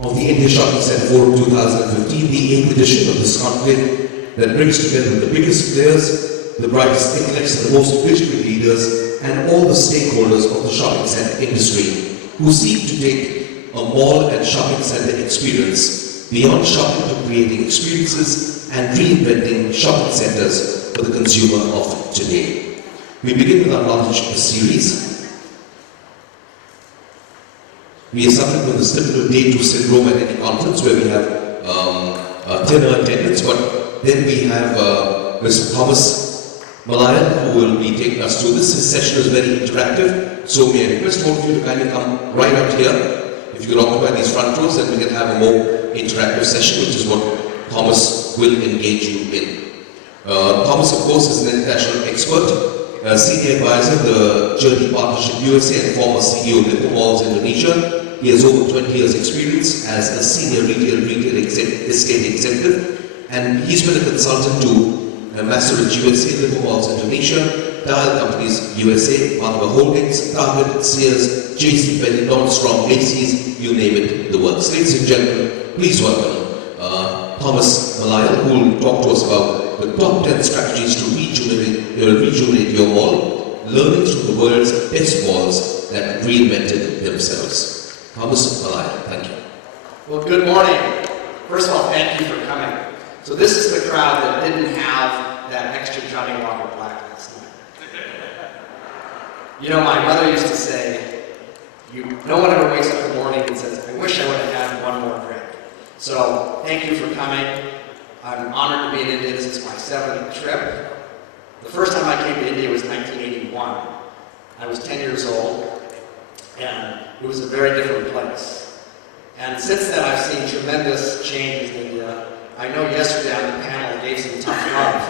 of the India Shopping Center Forum 2015, the 8th edition of this conclave that brings together the biggest players, the brightest intellects, the most visionary leaders, and all the stakeholders of the shopping center industry who seek to take a mall and shopping center experience beyond shopping to creating experiences and reinventing shopping centers for the consumer of today. We begin with our knowledge series. We are suffering from this typical day 2 syndrome at any conference where we have thinner attendance, but then we have Mr. Thomas Malayan who will be taking us through this. His session is very interactive, so may I request all of you to kindly come right out here. If you could occupy these front rows, then we can have a more interactive session, which is what Thomas will engage you in. Thomas, of course, is an international expert, senior advisor of the Journey Partnership USA and former CEO of Lipo Malls Indonesia. He has over 20 years experience as a senior retail estate executive, and he's been a consultant to Master Rich USA, Lipo Malls Indonesia, Dial Companies USA, Manava Holdings, Target, Sears, JC Penney, Nordstrom, Macy's, you name it, the works. Ladies and gentlemen, please welcome Thomas Malayan, who will talk to us about the top 10 strategies to rejuvenate your mall, learning from the world's best malls that reinvented themselves. Thomas Malayan, thank you. Well, good morning. First of all, thank you for coming. So this is the crowd that didn't have that extra Johnny Walker Black last night. You know, my mother used to say, no one ever wakes up in the morning and says, I wish I would have had one more drink. So thank you for coming. I'm honored to be in India. This is my 7th trip. The first time I came to India was 1981. I was 10 years old, and it was a very different place. And since then, I've seen tremendous changes in India. I know yesterday on the panel I gave some tough love,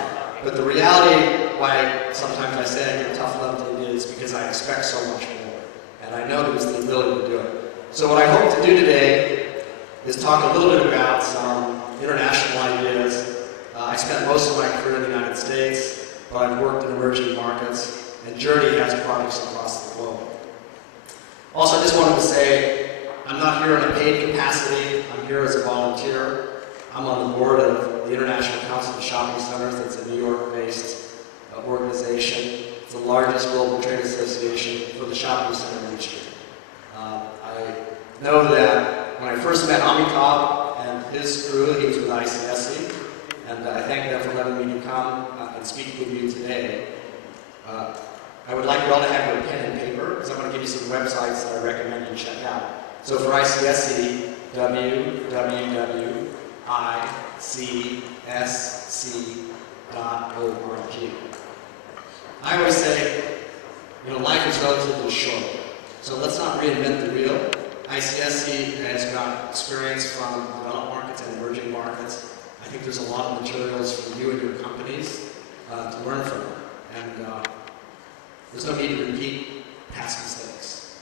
but the reality why sometimes I say I give tough love to India is because I expect so much more, and I know there's the ability to do it. So what I hope to do today is talk a little bit about some international ideas. I spent most of my career in the United States, but I've worked in emerging markets, and Journey has products across the globe. Also, I just wanted to say, I'm not here in a paid capacity. I'm here as a volunteer. I'm on the board of the International Council of Shopping Centers. That's a New York-based organization. It's the largest global trade association for the shopping center industry. I know that when I first met Amitabh and his crew, he was with ICSC, and I thank them for letting me come and speak with you today. I would like you all to have your pen and paper, because I'm going to give you some websites that I recommend you check out. So for ICSC, www.icsc.org. I always say, life is relatively short, so let's not reinvent the wheel. ICSC has got experience from developed markets and emerging markets. I think there's a lot of materials for you and your companies to learn from. And there's no need to repeat past mistakes.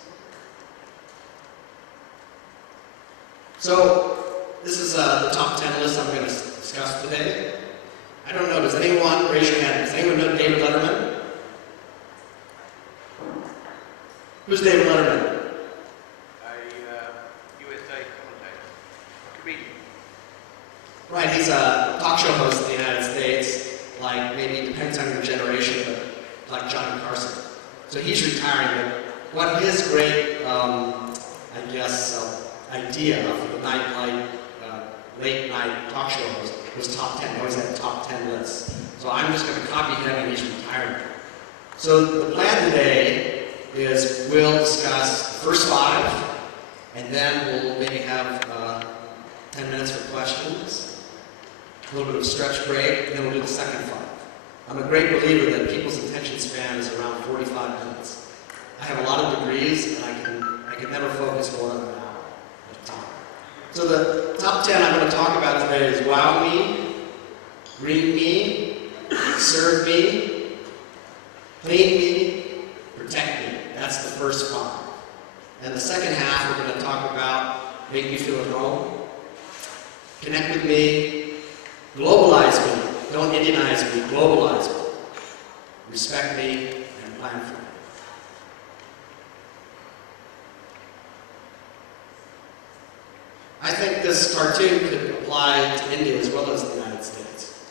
So, this is the top 10 list I'm going to discuss today. I don't know, does anyone, raise your hand, does anyone know David Letterman? Who's David Letterman? USA commentator, comedian. Right, he's a talk show host in the United States, like maybe it depends on your generation, but like Johnny Carson. So he's retiring, but what his great, idea for the late night talk show host was top 10. He always had top 10 lists. So I'm just going to copy him and he's retiring. So the plan today is we'll discuss the first 5, and then we'll maybe have 10 minutes for questions, a little bit of a stretch break, and then we'll do the second 5. I'm a great believer that people's attention span is around 45 minutes. I have a lot of degrees, and I can never focus more than an hour at a time. So the top 10 I'm going to talk about today is wow me, greet me, serve me, clean me, protect me. That's the first 5. And the second half we're going to talk about make me feel at home, connect with me, globalize me. Don't Indianize me, globalize me. Respect me, and plan for me. I think this cartoon could apply to India as well as the United States.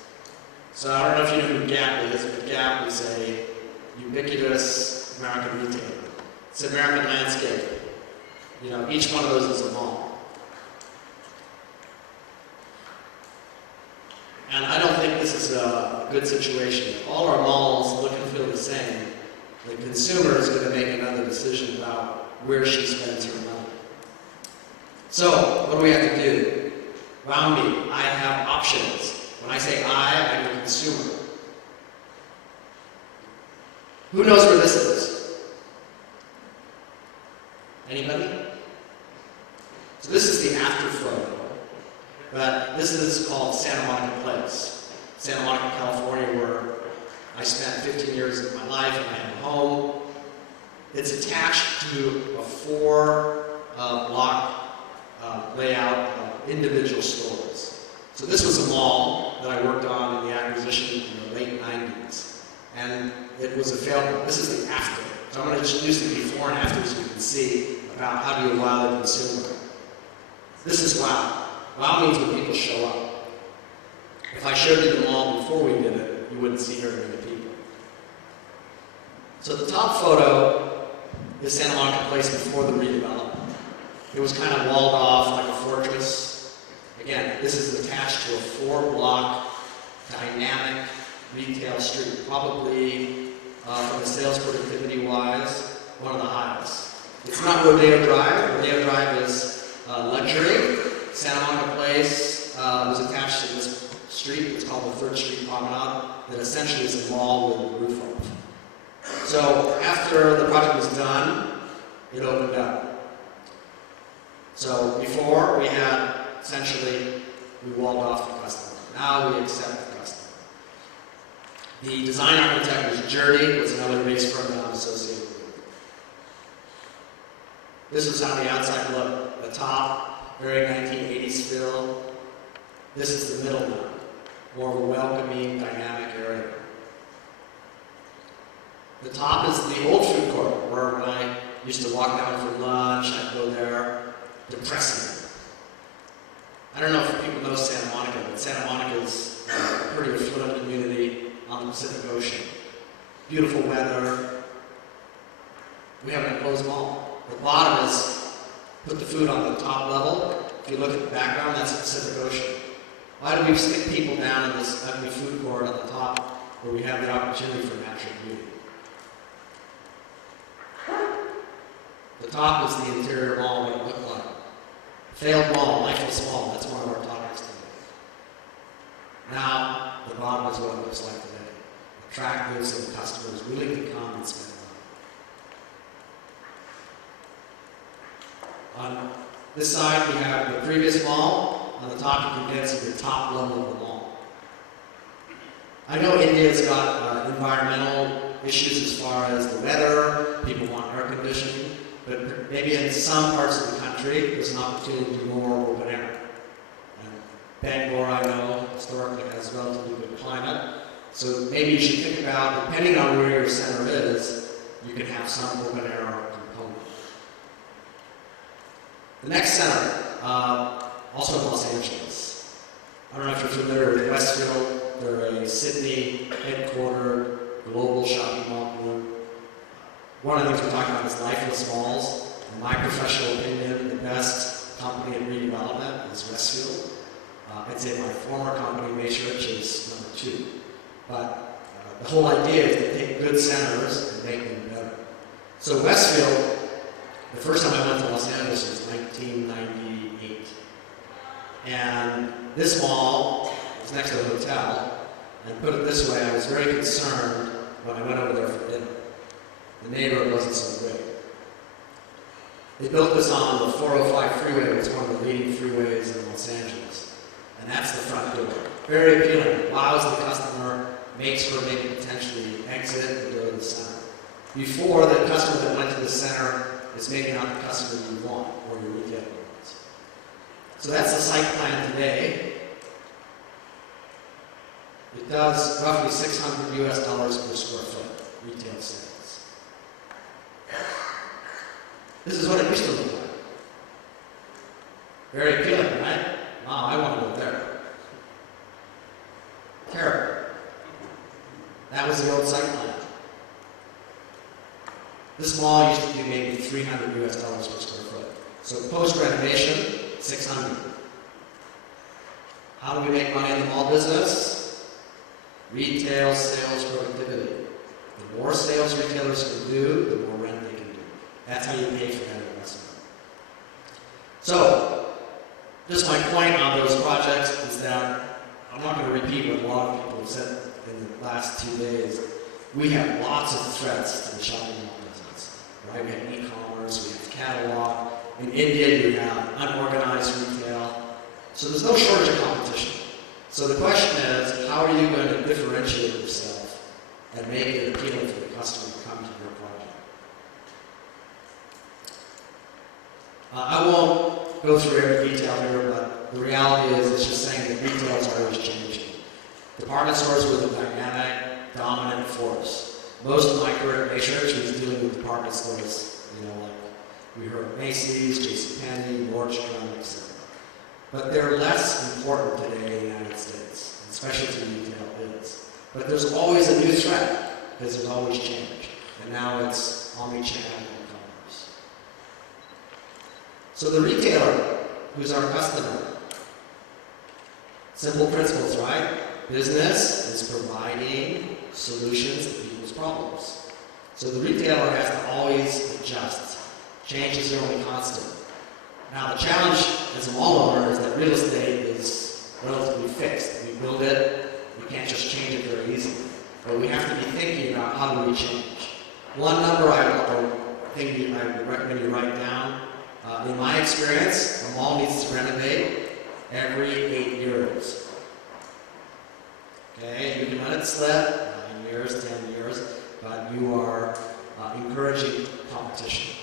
So I don't know if you know who Gap is, but Gap is a ubiquitous American retailer. It's an American landscape. You know, each one of those is a mall. And I don't think this is a good situation. If all our malls look and feel the same, the consumer is going to make another decision about where she spends her money. So, what do we have to do? Wow me, I have options. When I say I, I'm the consumer. Who knows where this is? Anybody? So this is the after photo. But this is called Santa Monica Place. Santa Monica, California, where I spent 15 years of my life and I have a home. It's attached to a 4-block layout of individual stores. So this was a mall that I worked on in the acquisition in the late 90s. And it was a failure. This is the after. So I'm going to just use the before and after so you can see about how do you wow the consumer. This is wow. Wow means when people show up. If I showed you the mall before we did it, you wouldn't see very many people. So the top photo is Santa Monica Place before the redevelopment. It was kind of walled off like a fortress. Again, this is attached to a 4-block dynamic retail street, probably from the sales productivity-wise, one of the highest. It's not Rodeo Drive. Rodeo Drive is luxury. Santa Monica Place was attached to this street. It's called the 3rd Street Promenade, that essentially is a mall with a roof over it. So after the project was done, it opened up. So before, we had essentially, we walled off the customer. Now we accept the customer. The design architect was Jurdy, was another base firm that I'm associated with. This is how the outside looked. The top, very 1980s feel. This is the middle now, more of a welcoming, dynamic area. The top is the old food court, where when I used to walk down for lunch, I'd go there. Depressing. I don't know if people know Santa Monica, but Santa Monica is a pretty affluent community on the Pacific Ocean. Beautiful weather. We have an enclosed mall. The bottom is put the food on the top level. If you look at the background, that's the Pacific Ocean. Why do we stick people down in this ugly food court at the top where we have the opportunity for natural beauty? The top is the interior mall, what it looked like. Failed mall, lifeless mall, that's one of our topics today. Now, the bottom is what it looks like today. Attractive so the customers willing to come and spend money. On this side, we have the previous mall. On the top, you can get to the top level of the mall. I know India's got environmental issues as far as the weather, people want air conditioning. But maybe in some parts of the country, there's an opportunity to do more open air. And Bangalore, I know, historically has relatively good climate. So maybe you should think about, depending on where your center is, you can have some open air component. The next center, also in Los Angeles. I don't know if you're familiar with Westfield. They're a Sydney headquartered global shopping mall group. One of the things we're talking about is lifeless malls. In my professional opinion, the best company in redevelopment is Westfield. I'd say my former company, Macerich, is number 2. But the whole idea is to take good centers and make them better. So Westfield, the first time I went to Los Angeles was 1998. And this mall was next to a hotel. And put it this way, I was very concerned when I went over there for dinner. The neighborhood wasn't so great. They built this on the 405 freeway, which is one of the leading freeways in Los Angeles. And that's the front door. Very appealing. Allows the customer, makes her maybe potentially exit and go to the center. Before, the customer that went to the center is maybe not the customer you want or your retail wants. So that's the site plan today. It does roughly $600 per square foot retail sales. This is what it used to look like. Very appealing. This mall used to do maybe $300 US per square foot. So post renovation, 600. How do we make money in the mall business? Retail sales productivity. The more sales retailers can do, the more rent they can do. That's how you pay for that investment. So, just my point on those projects is that I'm not going to repeat what a lot of people have said in the last 2 days. We have lots of threats to the shopping mall business, right? We have e-commerce, we have catalog. In India, you have unorganized retail. So there's no shortage of competition. So the question is, how are you going to differentiate yourself and make it appealing for the customer to come to your project? I won't go through every detail here, but the reality is it's just saying that retail is always changing. Department stores were the dynamic, dominant force. Most of my career at Matrix was dealing with department stores, like we heard Macy's, JCPenney, Nordstrom, etc. But they're less important today in the United States, and specialty retail is. But there's always a new threat, because there's always change. And now it's omni-channel e-commerce. So the retailer, who's our customer, simple principles, right? Business is providing solutions to people's problems. So the retailer has to always adjust. Change is the only constant. Now the challenge as a mall owner is that real estate is relatively fixed. We build it, we can't just change it very easily. But we have to be thinking about how do we change. One number I would recommend you write down. In my experience, a mall needs to renovate every 8 years. Okay, you can let it slip, 9 years, 10 years, but you are encouraging competition,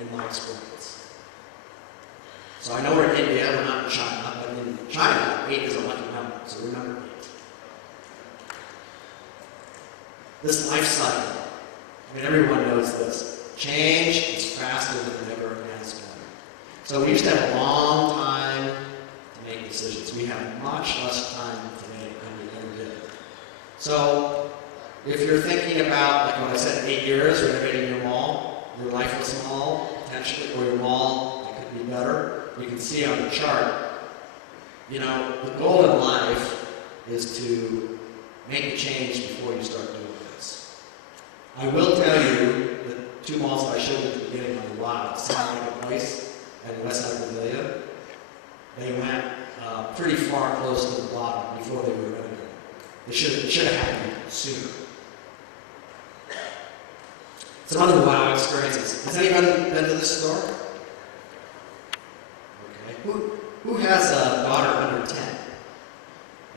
in my experience. So I know we're in India, we're not in China, but in China, 8 is a lucky number, so we're number 8. This life cycle, everyone knows this. Change is faster than it ever has been. So we used to have a long time to make decisions. We have much less time today than we ever did. So if you're thinking about, like what I said, 8 years, renovating your mall, your lifeless mall, potentially, or your mall that could be better, you can see on the chart, the goal in life is to make a change before you start doing this. I will tell you that 2 malls that I showed at the beginning of the lot, South Market Place and West Side Pavilion, they went pretty far close to the bottom before they were renovated. It should have happened sooner. Some other wow experiences. Has anyone been to this store? Okay. Who has a daughter under 10?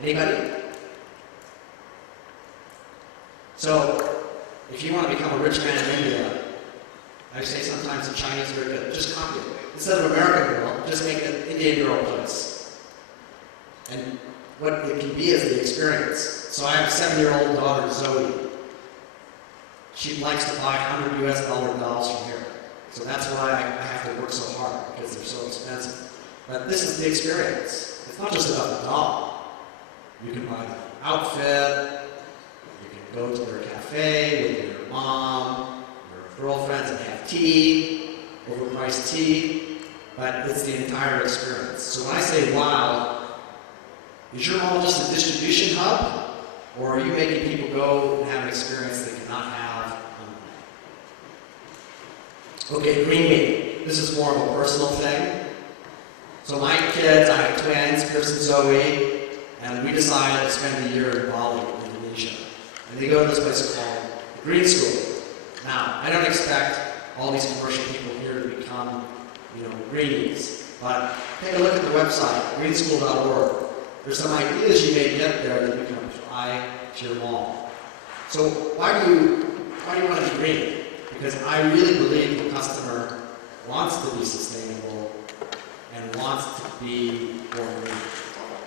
Anybody? So, if you want to become a rich man in India, I say sometimes the Chinese are good. Just copy it. Instead of American girl, just make an Indian girl place. And what it can be is the experience. So I have a 7-year-old daughter, Zoe. She likes to buy $100 US dolls from here. So that's why I have to work so hard, because they're so expensive. But this is the experience. It's not just about the doll. You can buy the outfit, you can go to their cafe with your mom, your girlfriends, and have tea, overpriced tea, but it's the entire experience. So when I say wow, is your mall just a distribution hub, or are you making people go and have an experience they cannot have? Okay, green meat. This is more of a personal thing. So my kids, I have twins, Chris and Zoe, and we decided to spend a year in Bali, Indonesia. And they go to this place called the Green School. Now, I don't expect all these commercial people here to become, greenies, but take a look at the website, greenschool.org. There's some ideas you may get there that you can apply to your mall. So why do you want to be green? Because I really believe the customer wants to be sustainable and wants to be more green.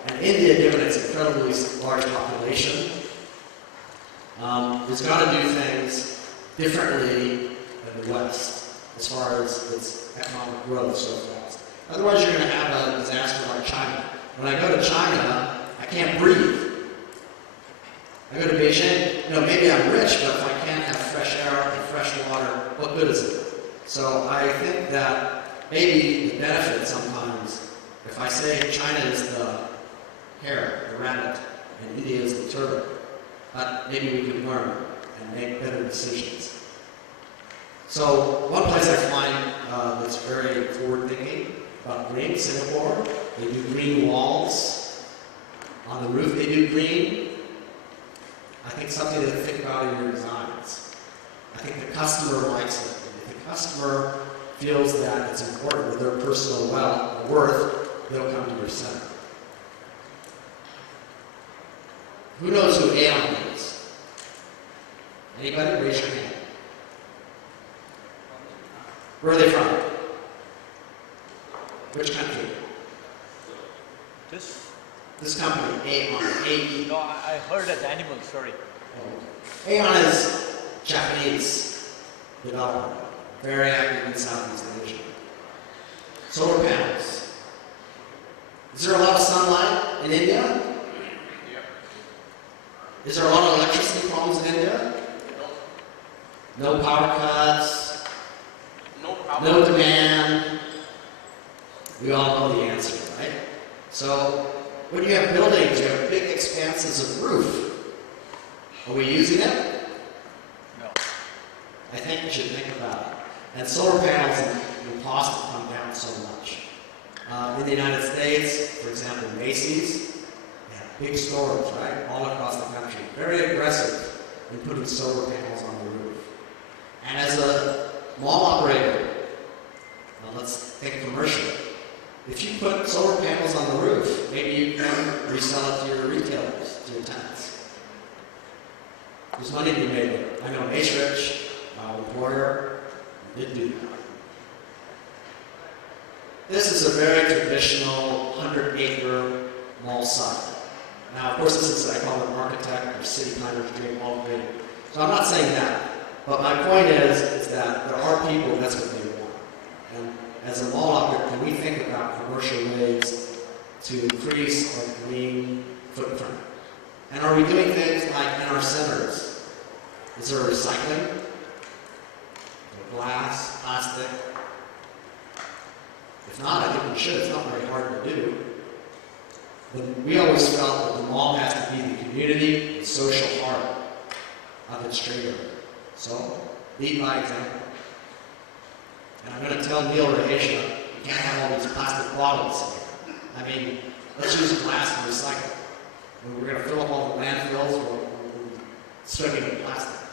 And India, given its incredibly large population, has got to do things differently than the West as far as its economic growth so fast. Otherwise, you're going to have a disaster like China. When I go to China, I can't breathe. I go to Beijing, maybe I'm rich, but if I can't have fresh air and fresh water, what good is it? So I think that maybe the benefit sometimes, if I say China is the hare, the rabbit, and India is the turtle, maybe we can learn and make better decisions. So one place I find that's very forward-thinking about green, Singapore, they do green walls. On the roof they do green. I think something to think about in your designs. I think the customer likes it. If the customer feels that it's important with their personal worth, they'll come to your center. Who knows who Aon is? Anybody? Raise your hand. Where are they from? Which country? This company, Aon. A-E. No, I heard an animal, sorry. Oh. Aon is Japanese development, very active in Southeast Asia. Solar panels. Is there a lot of sunlight in India? Is there a lot of electricity problems in India? No power cuts? No demand? We all know the answer, right? So, when you have buildings, you have big expanses of roof. Are we using it? No. I think you should think about it. And solar panels in cost have come down so much. In the United States, for example, Macy's, they have big stores, right, all across the country. Very aggressive in putting solar panels on the roof. And as a mall operator, now let's think commercial. If you put solar panels on the roof, maybe you can resell it to your retailers, to your tenants. There's money to be made there. I know Macerich, our employer, did do that. This is a very traditional 100-acre mall site. Now, of course, this is, I call it an architect or city planner's dream, all great. So I'm not saying that. But my point is that there are people, that's what they want. And as a mall operator, can we think about commercial ways to increase our green footprint? And are we doing things like in our centers? Is there recycling? Glass, plastic? If not, I think we should. It's not very hard to do. But we always felt that the mall has to be the community and social heart of its trade area. So, lead by example. And I'm going to tell Neil Rahasia, you can't have all these plastic bottles. I mean, let's use glass and recycle. When we're going to fill up all the landfills, we're swimming in plastic.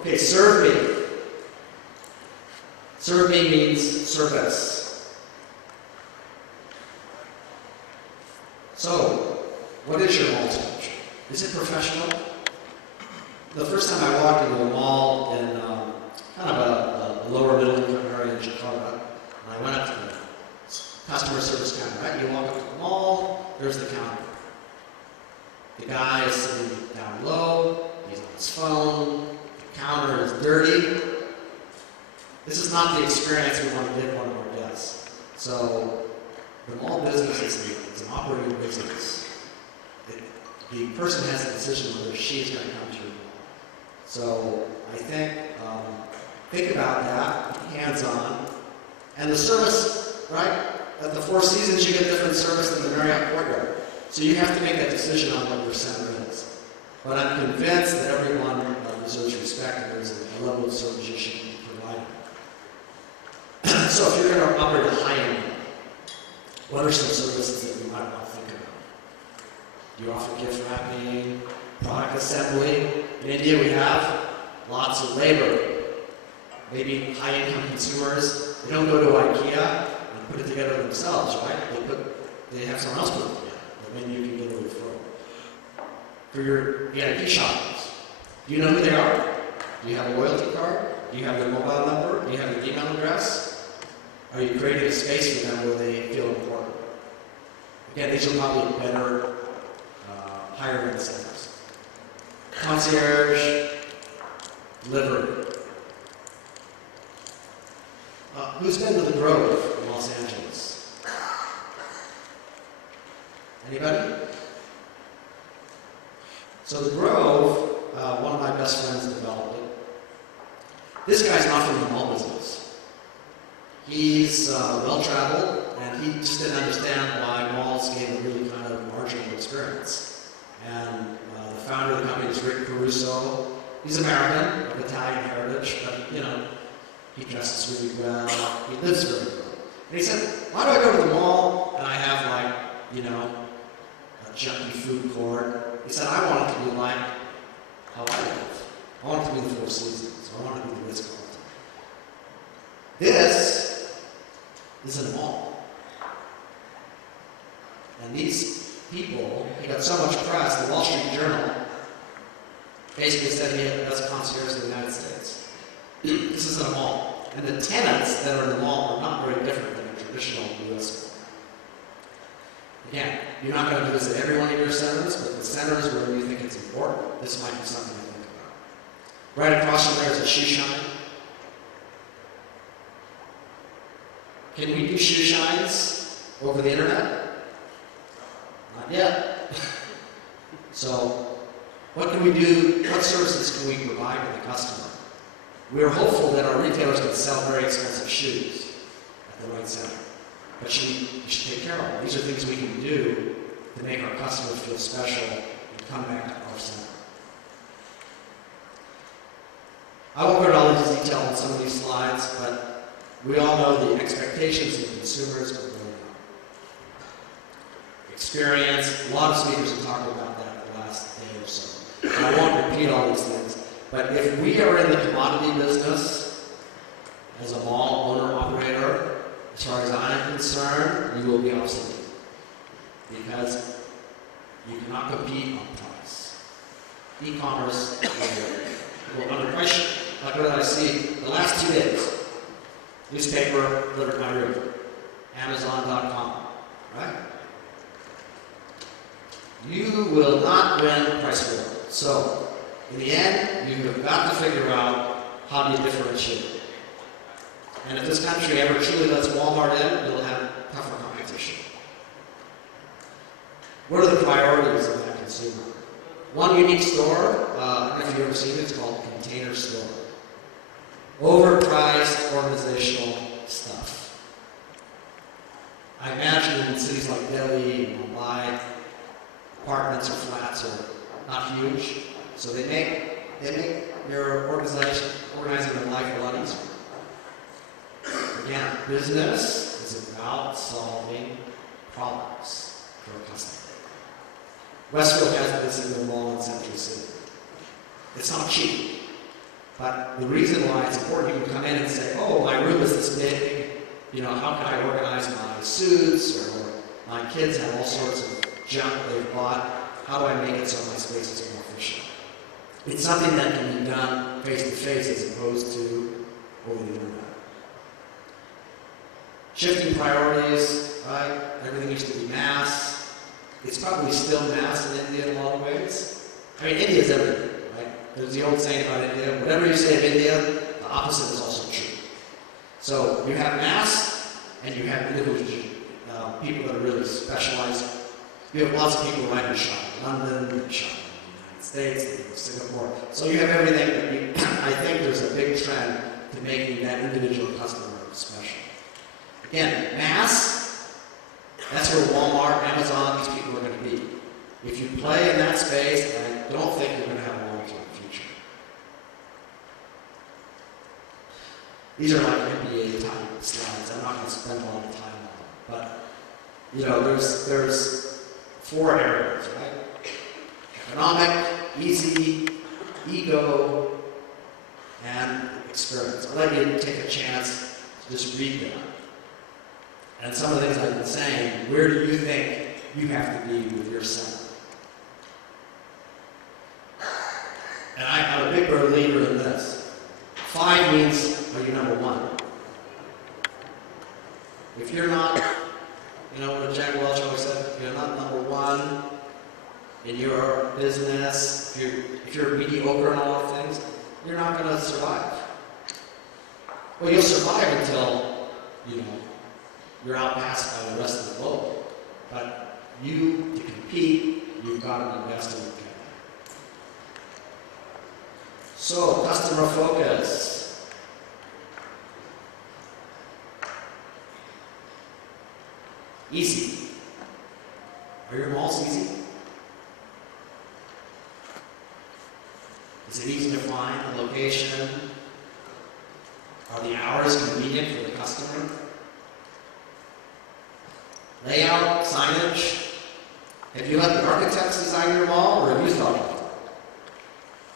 Okay, serve me. Serve me means service. So, what is your mall structure? Is it professional? The first time I walked into a mall in kind of a lower middle income area in Chicago, and I went up to the customer service counter, right? You walk up to the mall, there's the counter. The guy is sitting down low, he's on his phone, the counter is dirty. This is not the experience we want to give one of our guests. So, the mall business is an operating business. The person has a decision whether she is going to come to your mall. So I think about that, hands-on. And the service, right? At the Four Seasons, you get different service than the Marriott Courtyard. So you have to make that decision on what your center is. But I'm convinced that everyone deserves respect and there's a level of service you should be providing. So if you're going to operate a high-end, what are some services that you might want to think about? Do you offer gift wrapping, product assembly? In India we have lots of labor. Maybe high-income consumers, they don't go to IKEA and put it together themselves, right? They have someone else put it together, but maybe you can get a referral. For your VIP shoppers, do you know who they are? Do you have a loyalty card? Do you have their mobile number? Do you have their email address? Are you creating a space for them where they feel important? Again, these are probably better higher end centers. Concierge, delivery. Who's been to the Grove in Los Angeles? Anybody? So the Grove, one of my best friends developed This guy's not from the mall business. He's well-traveled, and he just didn't understand why malls gave a really kind of marginal experience. And the founder of the company is Rick Caruso. He's American, of Italian heritage, but, you know, he dresses really well, he lives very well. And he said, why do I go to the mall and I have, like, you know, a junky food court? He said, I want it to be like how I live. I want it to be the Four Seasons. I want it to be the Ritz-Carlton. This is a mall. And these people, he got so much press, the Wall Street Journal basically said he had the best concierge in the United States. This is a mall. And the tenants that are in the mall are not very different than a traditional U.S. mall. Again, you're not going to visit every one of your centers, but the centers where you think it's important, this might be something to think about. Right across from there is a shoe shine. Can we do shoe shines over the internet? Not yet. So, what can we do? What services can we provide to the customer? We're hopeful that our retailers can sell very expensive shoes at the right center. But you should take care of them. These are things we can do to make our customers feel special and come back to our center. I won't go into all this detail on some of these slides, but we all know the expectations of consumers are going up. Experience, a lot of speakers have talked about that the last day or so. And I won't repeat all these things, but if we are in the commodity business, as a mall owner-operator, as far as I am concerned, you will be obsolete. Because you cannot compete on price. E-commerce will underprice you. Like what I see the last 2 days. Newspaper delivered my room. Amazon.com. Right? You will not win the price war. So, in the end, you have got to figure out how do you differentiate. And if this country ever truly lets Walmart in, it'll have tougher competition. What are the priorities of that consumer? One unique store, I don't know if you've ever seen it, it's called Container Store. Overpriced organizational stuff. I imagine in cities like Delhi and Mumbai, apartments or flats are not huge, so they make your organizing your life a lot easier. Again, business is about solving problems for a customer. Westfield has this in the mall in Century City. It's not cheap, but the reason why it's important, you can come in and say, oh, my room is this big, you know, how can I organize my suits, or my kids have all sorts of junk they've bought, how do I make it so my space is more efficient? It's something that can be done face-to-face as opposed to over the internet. Shifting priorities, right? Everything used to be mass. It's probably still mass in India in a lot of ways. I mean, India's everything, right? There's the old saying about India, whatever you say of India, the opposite is also true. So you have mass, and you have individual people that are really specialized. You have lots of people who like to shop in London, they shop in the United States, they go to Singapore. So you have everything that I think there's a big trend to making that individual customer special. Again, mass, that's where Walmart, Amazon, these people are going to be. If you play in that space, I don't think you're going to have a long-term future. These are like MBA type slides. I'm not going to spend a lot of time on them. But, you know, there's 4 areas, right? Economic, easy, ego, and experience. I'll let you take a chance to just read them. And some of the things I've been saying, where do you think you have to be with your center? And I'm a big believer in this. 5 means, are you number 1? If you're not, you know what Jack Welch always said, if you're not number 1 in your business, if you're mediocre in all of things, you're not going to survive. Well, you'll survive until, you know, you're outpassed by the rest of the globe. But to compete, you've got to be best in the category. So, customer focus. Easy. Are your malls easy? Is it easy to find the location? Are the hours convenient for the customer? Layout, signage? Have you let the architects design your mall, or have you thought of it?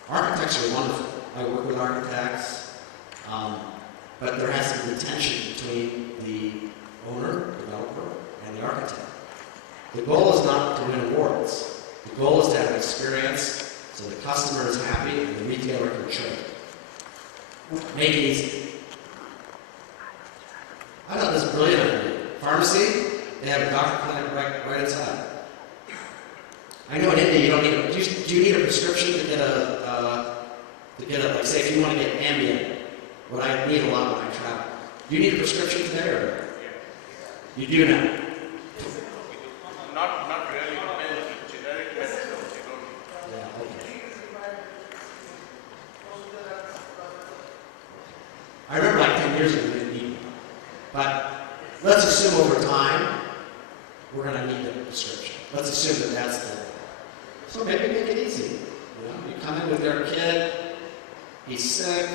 Architects are wonderful. I work with architects, but there has to be tension between the owner, developer, and the architect. The goal is not to win awards. The goal is to have an experience so the customer is happy and the retailer can trade. Make it easy. I thought this was brilliant idea. Pharmacy, they have a doctor clinic right inside. I know in India you don't need do you need a prescription to get like say if you want to get Ambien, what I need a lot when I travel. Do you need a prescription today or? You do now. Not really. Generic medicine. Yeah, okay. I remember like 10 years ago we didn't need one. But let's assume over time we're going to need a prescription. Let's assume that that's the. So maybe make it easy. You know, you come in with your kid, he's sick,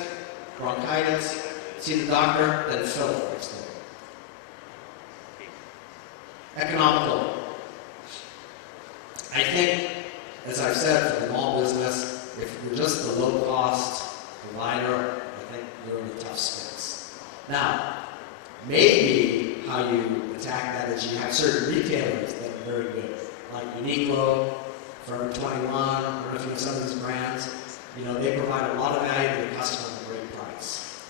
bronchitis, see the doctor, then fill it next day. Economical. I think, as I've said, for the mall business, if you're just the low-cost provider, I think you're in a tough space. Now, maybe how you attack that is you have certain retailers that are very good, like Uniqlo, Forever 21, I don't know if you know some of these brands. You know, they provide a lot of value to the customer at a great price.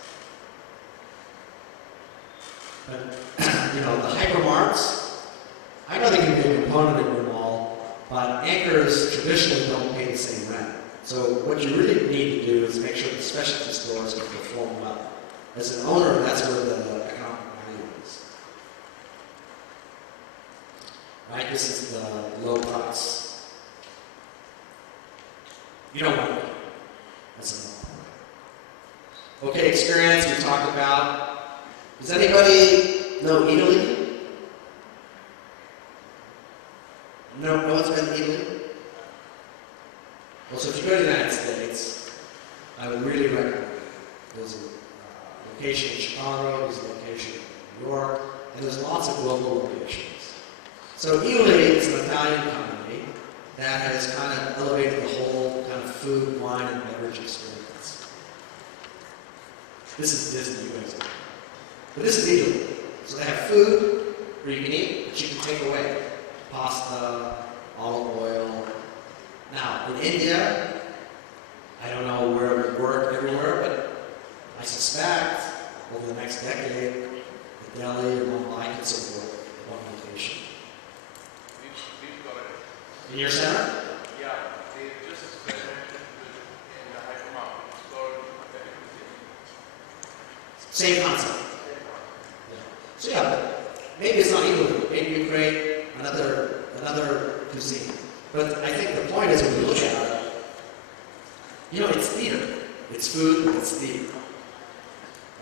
But, you know, the hypermarts, I know they can be a component of your mall, but anchors traditionally don't pay the same rent. So what you really need to do is make sure the specialty stores can perform well. As an owner, that's where the economic value is. Right? This is the low price. You don't want to. That's a okay, experience we talked about. Does anybody know Italy? No one's been to Italy? Well, so if you go to the United States, I would really recommend it. There's a location in Chicago, there's a location in New York, and there's lots of global locations. So Italy is an Italian company that has kind of elevated the whole kind of food, wine, and beverage experience. This is Disney, you guys know. But this is Italy. So they have food where you can eat, but you can take away. Pasta, olive oil. Now, in India, I don't know where it would work everywhere, but I suspect over the next decade, the Delhi or Mumbai could support one location. We've got it. In your center? Yeah, they just experimented in the hypermarket. It's called Same concept. Yeah. So yeah, maybe it's not Italy. Maybe you create another cuisine. But I think the point is when you look at it, you know, it's theater. It's food, but it's theater.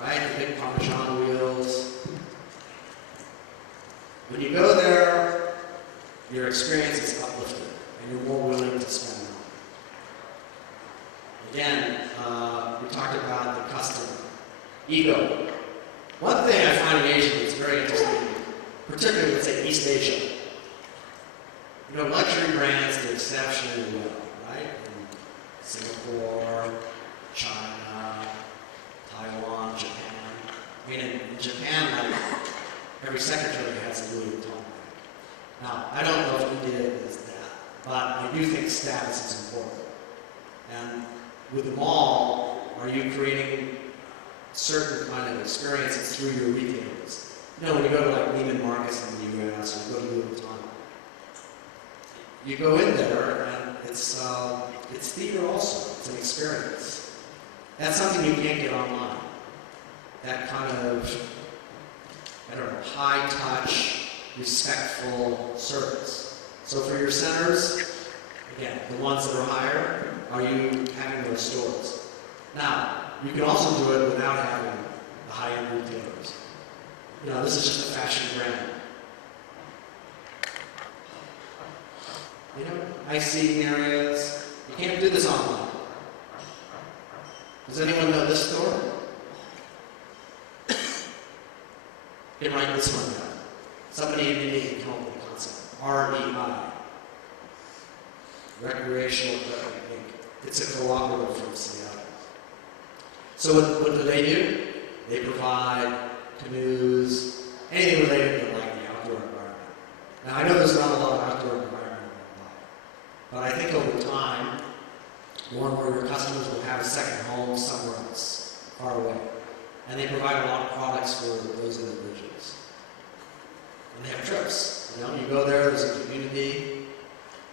Right? The big Parmesan wheels. When you go there, your experience is uplifted, and you're more willing to spend money. Again, we talked about the customer. Ego. One thing I find in Asia that's very interesting, particularly, let's say, East Asia. You know, luxury brands do exceptionally well, right? In Singapore, China, Taiwan, Japan. I mean, in Japan, like, every secretary has a Louis Vuitton bag. Now, I don't know if India is that, but I do think status is important. And with the mall, are you creating certain kind of experiences through your retailers? You know, when you go to like Neiman Marcus in the US, or you go to Louis Vuitton, you go in there and it's theater also. It's an experience. That's something you can't get online. That kind of, I don't know, high touch, respectful service. So for your centers, again, the ones that are higher, are you having those stores? Now, you can also do it without having the high-end retailers. You know, this is just a fashion brand. nice seating areas. You can't do this online. Does anyone know this store? You can write this one down. Somebody in India can come up with a concept. REI. Recreational Equipment Inc. It's a cooperative from Seattle. So what do? They provide canoes, anything related to like the outdoor environment. Now I know there's not a lot of outdoor environment, but I think over time, more and more of your customers will have a second home somewhere else, far away. And they provide a lot of products for those individuals. And they have trips. You know, you go there, there's a community.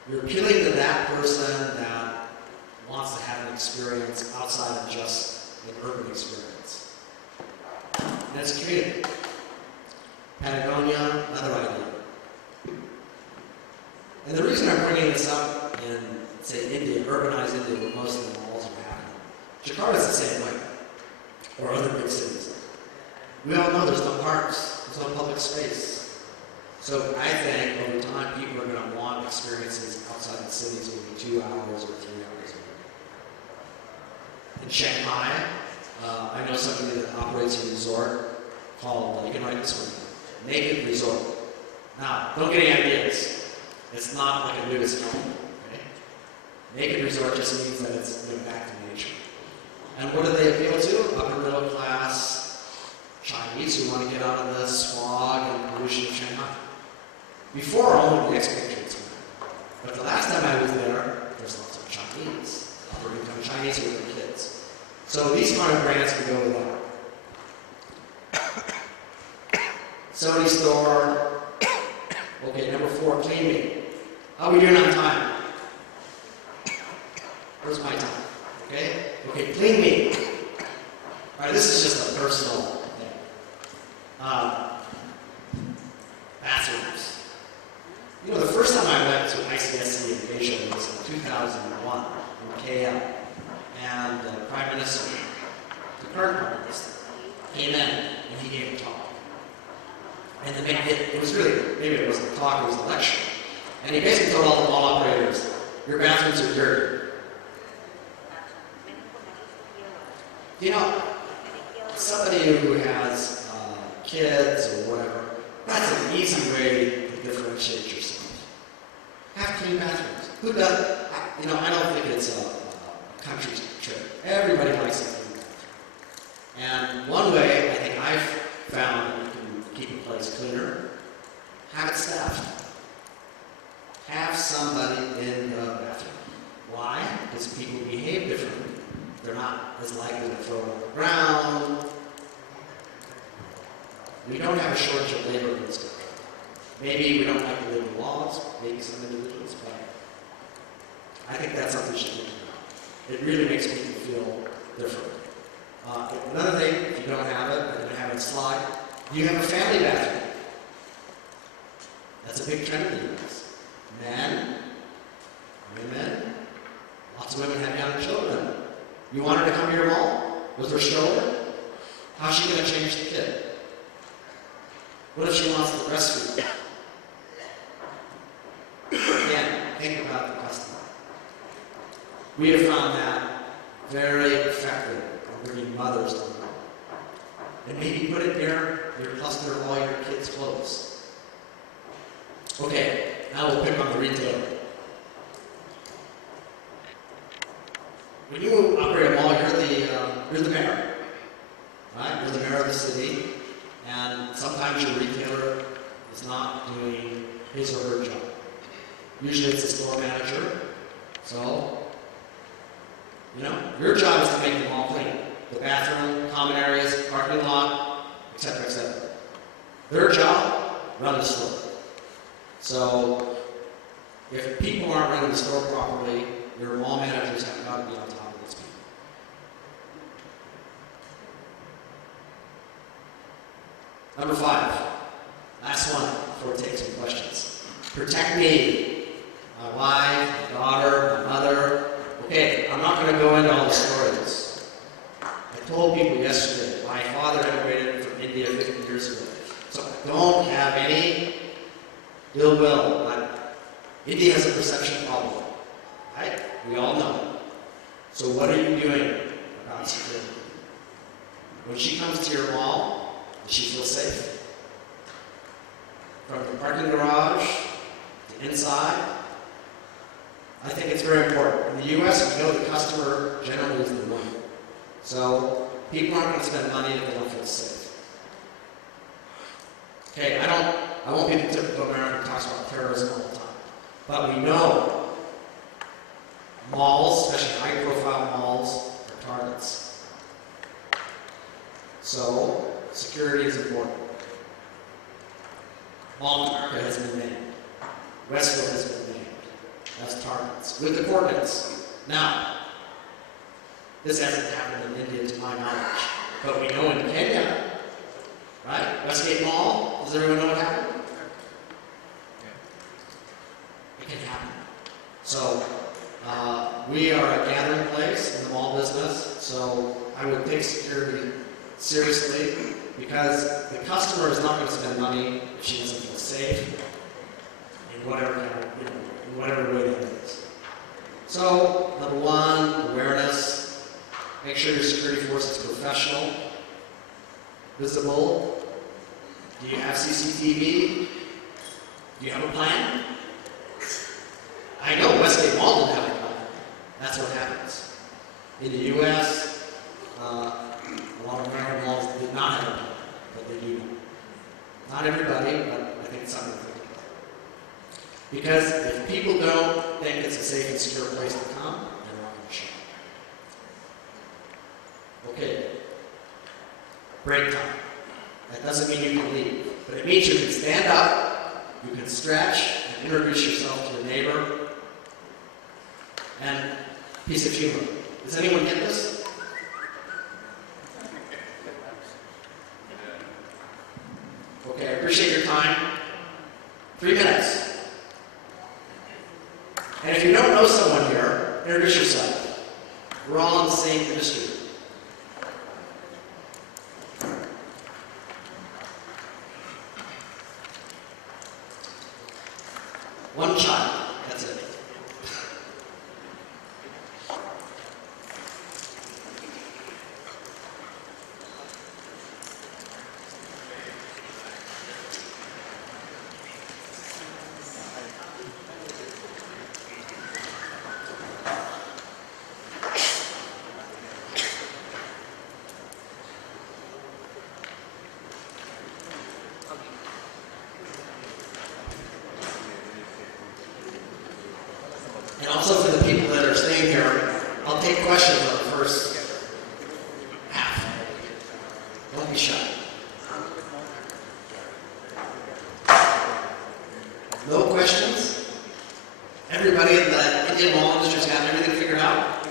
You're appealing to that person that wants to have an experience outside of just an urban experience. And it's a community. Patagonia, another idea. And the reason I'm bringing this up in, say, India, urbanized India, where most of the malls are happening. Jakarta's the same way, or other big cities. We all know there's no parks, there's no public space. So I think over time, people are going to want experiences outside the cities, maybe 2 hours or 3 hours a week. In Shanghai, I know somebody that operates a resort called, you can write this one, Naked Resort. Now, don't get any ideas. It's not like a nudist home. Okay? Naked Resort just means that it's back to nature. And what do they appeal to? Upper middle class Chinese who want to get out of the smog and pollution of Shanghai. Before, only the expatriates went. But the last time I was there, there's lots of Chinese, upper income Chinese with their kids. So these kind of brands can go with that. Sony store. Okay, number 4, Clean Me. How are we doing on time? Where's my time? Okay, Clean Me. All right, this is just a personal thing. Bathrooms. You know, the first time I went to ICSC in Asia was in 2001 in KL. And the Prime Minister, the current Prime Minister, came in and he gave a talk. And it was really, maybe it wasn't a talk, it was a lecture. And he basically told all the mall operators, your bathrooms are dirty. You know, somebody who has kids or whatever, that's an easy way to differentiate yourself. Have clean bathrooms. Who does? You know, I don't think it's a country trip. Everybody likes a clean bathroom. And one way I think I've found that you can keep a place cleaner, have it staffed. Have somebody in the bathroom. Why? Because people behave differently. They're not as likely to throw it on the ground. We don't have a shortage of labor in this country. Maybe we don't like the labor laws, maybe some individuals, but I think that's something we should think about. It really makes people feel different. Another thing, if you don't have it, I'm going to have it slide. Do you have a family bathroom? That's a big trend in the U.S. Men, women, lots of women have young children. You want her to come to your mall with her stroller? How's she going to change the kid? What if she wants to breastfeed? Again, think about the customer. We have found that very effective in bringing mothers to the mall. And maybe put it near your cluster of all your kids' clothes. Okay, now we'll pick on the retailer. When you operate a mall, you're the mayor, right? You're the mayor of the city, and sometimes your retailer is not doing his or her job. Usually it's the store manager. So, you know, your job is to make the mall clean. The bathroom, common areas, parking lot, etc., etc. Their job, run the store. So, if people aren't running the store properly, your mall managers have got to be on top of these people. Number 5, last one before we take some questions. Protect me. My wife, my daughter, my mother. Okay, I'm not going to go into all the stories. I told people yesterday, my father immigrated from India 50 years ago. So I don't have any ill will. India has a perception problem. right? We all know. So what are you doing about security? When she comes to your mall, does she feel safe? From the parking garage to inside? I think it's very important. In the US, we know the customer generally is the one. So people aren't going to spend money if they don't feel safe. Okay, I won't be the typical American who talks about terrorism all the time. But we know malls, especially high-profile malls, are targets. So security is important. Mall of America has been named. Westfield has been named as targets with the coordinates. Now, this hasn't happened in India to my knowledge, but we know in Kenya, right? Westgate Mall, does everyone know what happened? It can happen. So, we are a gathering place in the mall business, so I would take security seriously because the customer is not going to spend money if she doesn't feel safe in whatever kind of, in whatever way that is. So, number one, awareness. Make sure your security force is professional, visible. Do you have CCTV? Do you have a plan? I know Westgate Mall didn't have a plan. That's what happens. In the US, a lot of American malls did not have a plan, but they do. Not everybody, but I think some of them. Because if people don't think it's a safe and secure place to come, they're not going to shop. Okay. Break time. That doesn't mean you can leave, but it means you can stand up, you can stretch, and introduce yourself to your neighbor. And piece of humor. Does anyone get this? Okay, I appreciate your time. 3 minutes. And if you don't know someone here, introduce yourself. We're all in the same industry. One child, that's it. And also for the people that are staying here, I'll take questions on the first half. Don't be shy. No questions? Everybody in the Indian mall industry's got everything figured out?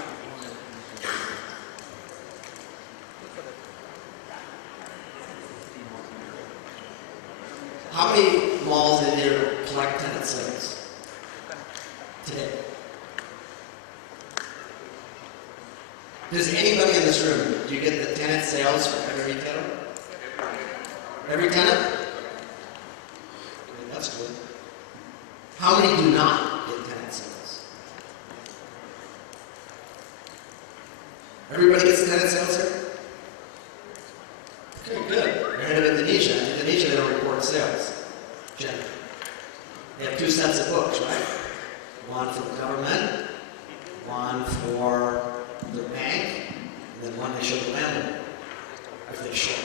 How many malls in here collect tenant sales today? Does anybody in this room, do you get the tenant sales for every retailer? Every tenant? Okay, that's good. How many do not get tenant sales? Everybody gets tenant sales here? Okay, good. You're ahead of Indonesia. In Indonesia, they don't report sales, generally. They have 2 sets of books, right? One for the government, one for the bank, and then one they show the landlord, if they show.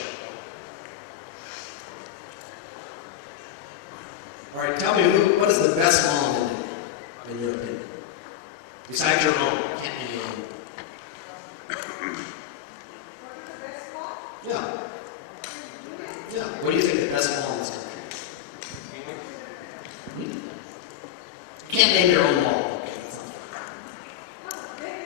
All right, tell me, what is the best mall in India, in your opinion? Besides your own, it can't be your own. Yeah. Yeah, what do you think the best mall in this country is? You can't name your own mall. Okay, that's not fair.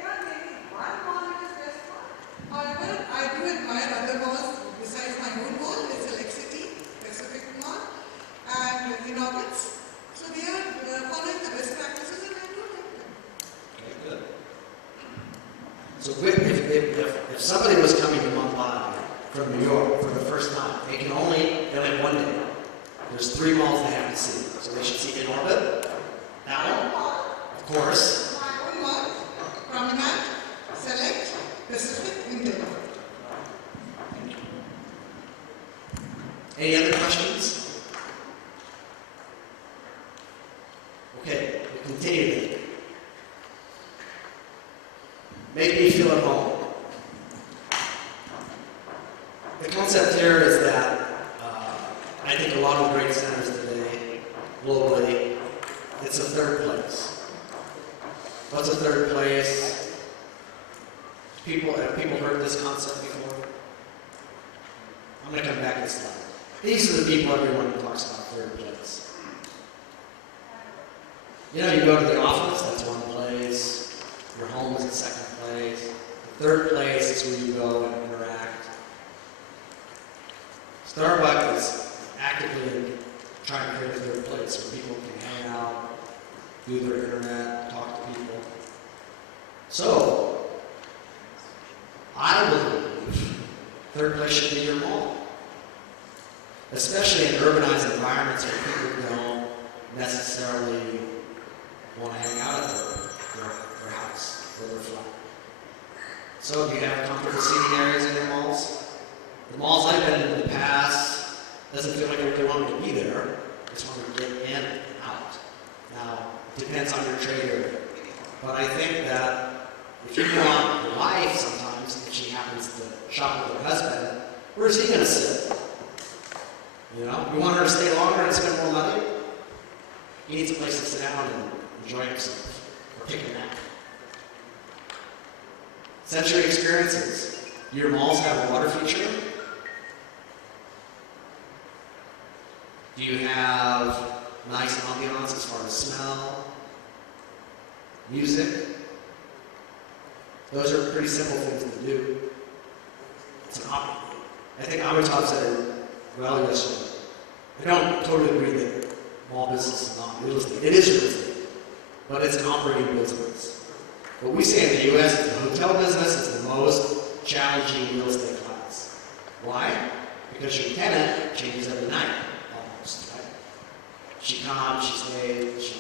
However, I do admire other malls besides my own mall. It's Select City, Pacific Mall, and Innovates. So they are following the best practices, and I do like them. Okay, good. So if somebody was coming to Mumbai from New York for the first time, they have one day. There's 3 malls they have to see. So they should see In Orbit, that one, of course. My own mall, Any other questions? Okay, we'll continue then. Make me feel at home. The concept here is that I think a lot of great centers today, globally, it's a third place. What's a third place? Have people heard this concept before? I'm going to come back to this slide. These are the people everyone talks about third place. You know, you go to the office, that's one place. Your home is the second place. The third place is where you go and interact. Starbucks is actively trying to create a third place where people can hang out, do their internet, talk to people. So, I believe third place should be your mall. Especially in urbanized environments where people don't necessarily want to hang out at their house or their flat. So, do you have comfortable seating areas in your malls? The malls I've been in the past doesn't feel like they want me to be there. They just want me to get in and out. Now, it depends on your trade area. But I think that if you want your wife sometimes, if she happens to shop with her husband, where's he going to sit? You know, you want her to stay longer and spend more money? He needs a place to sit down and enjoy himself or take a nap. Sensory experiences. Your malls have a water feature? Do you have nice ambiance as far as smell, music? Those are pretty simple things to do. It's an option. I think Amitabh said it well yesterday. I don't totally agree that mall business is not real estate. It is real estate, but it's an operating business. What we say in the U.S. is the hotel business is the most challenging real estate class. Why? Because your tenant changes every night, almost, right? She comes, she stays,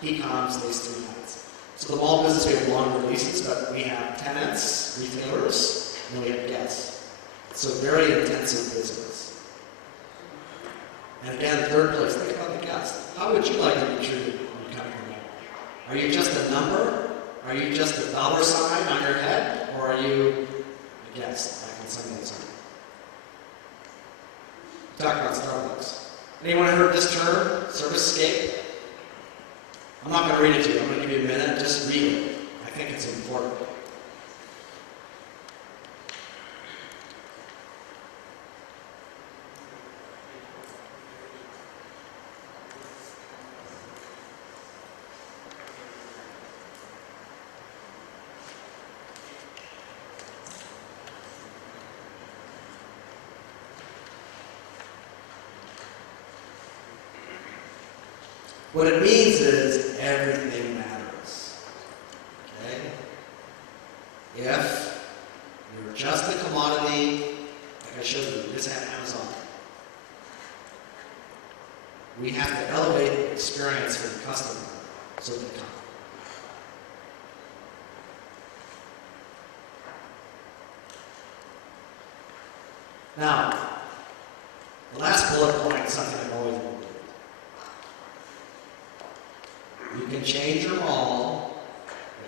he comes, stays 3 nights. So the mall business, we have longer leases, but we have tenants, retailers, and we have guests. So very intensive business. And again, third place, think about the guest. How would you like to be treated when you come to the mall? Are you just a number? Are you just a dollar sign on your head? Or are you a guest, like in some of those? Talk about Starbucks. Anyone heard this term, service-scape? I'm not going to read it to you. I'm going to give you a minute. Just read it. I think it's important. What it means is everything matters. Okay? If you're just a commodity, like I showed you, this had Amazon. We have to elevate the experience for the customer so they come. Now, the last bullet point is something I've always believed. You can change your mall,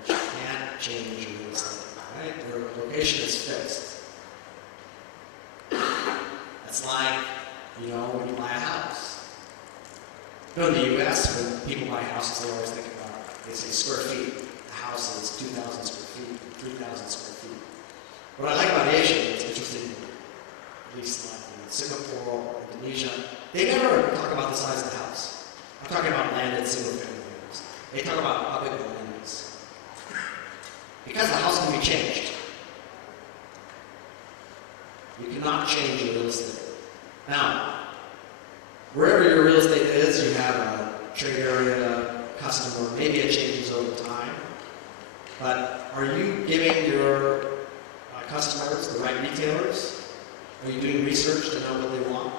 but you can't change your real estate, right? Your location is fixed. That's like, you know, when you buy a house. You know, in the U.S., when people buy houses, they always think about, they say square feet. The house is 2,000 square feet, 3,000 square feet. What I like about Asia, it's interesting, at least like in Singapore, Indonesia, they never talk about the size of the house. I'm talking about landed single-family. They talk about how big the land is. Because the house can be changed. You cannot change your real estate. Now, wherever your real estate is, you have a trade area, customer, maybe it changes over time. But are you giving your customers the right retailers? Are you doing research to know what they want?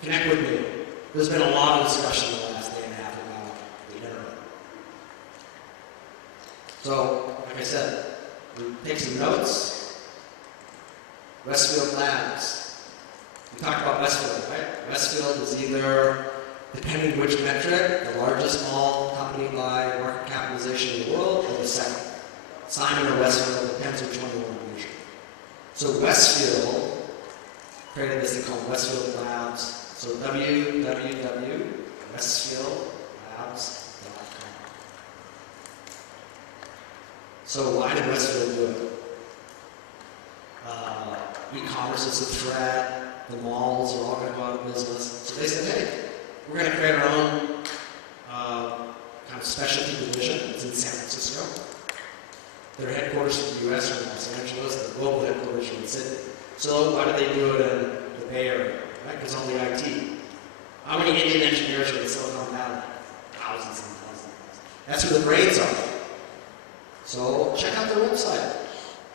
Connect with me. There's been a lot of discussion in the last day and a half about the internet. So, like I said, we take some notes. Westfield Labs. We talked about Westfield, right? Westfield is either, depending which metric, the largest mall company by market capitalization in the world, or the second. Simon or Westfield, depends which one you want to measure. So Westfield created this thing called Westfield Labs. So www.westfieldlabs.com. So why did Westfield do it? E-commerce is a threat. The malls are all going to go out of business. So they said, hey, we're going to create our own kind of specialty division. It's in San Francisco. Their headquarters in the U.S. are in Los Angeles. The global headquarters are in Sydney. So why did they do it in the Bay Area? Right? Because only IT. How many Indian engineers are in Silicon Valley? Thousands and thousands. That's where the brains are. So check out their website.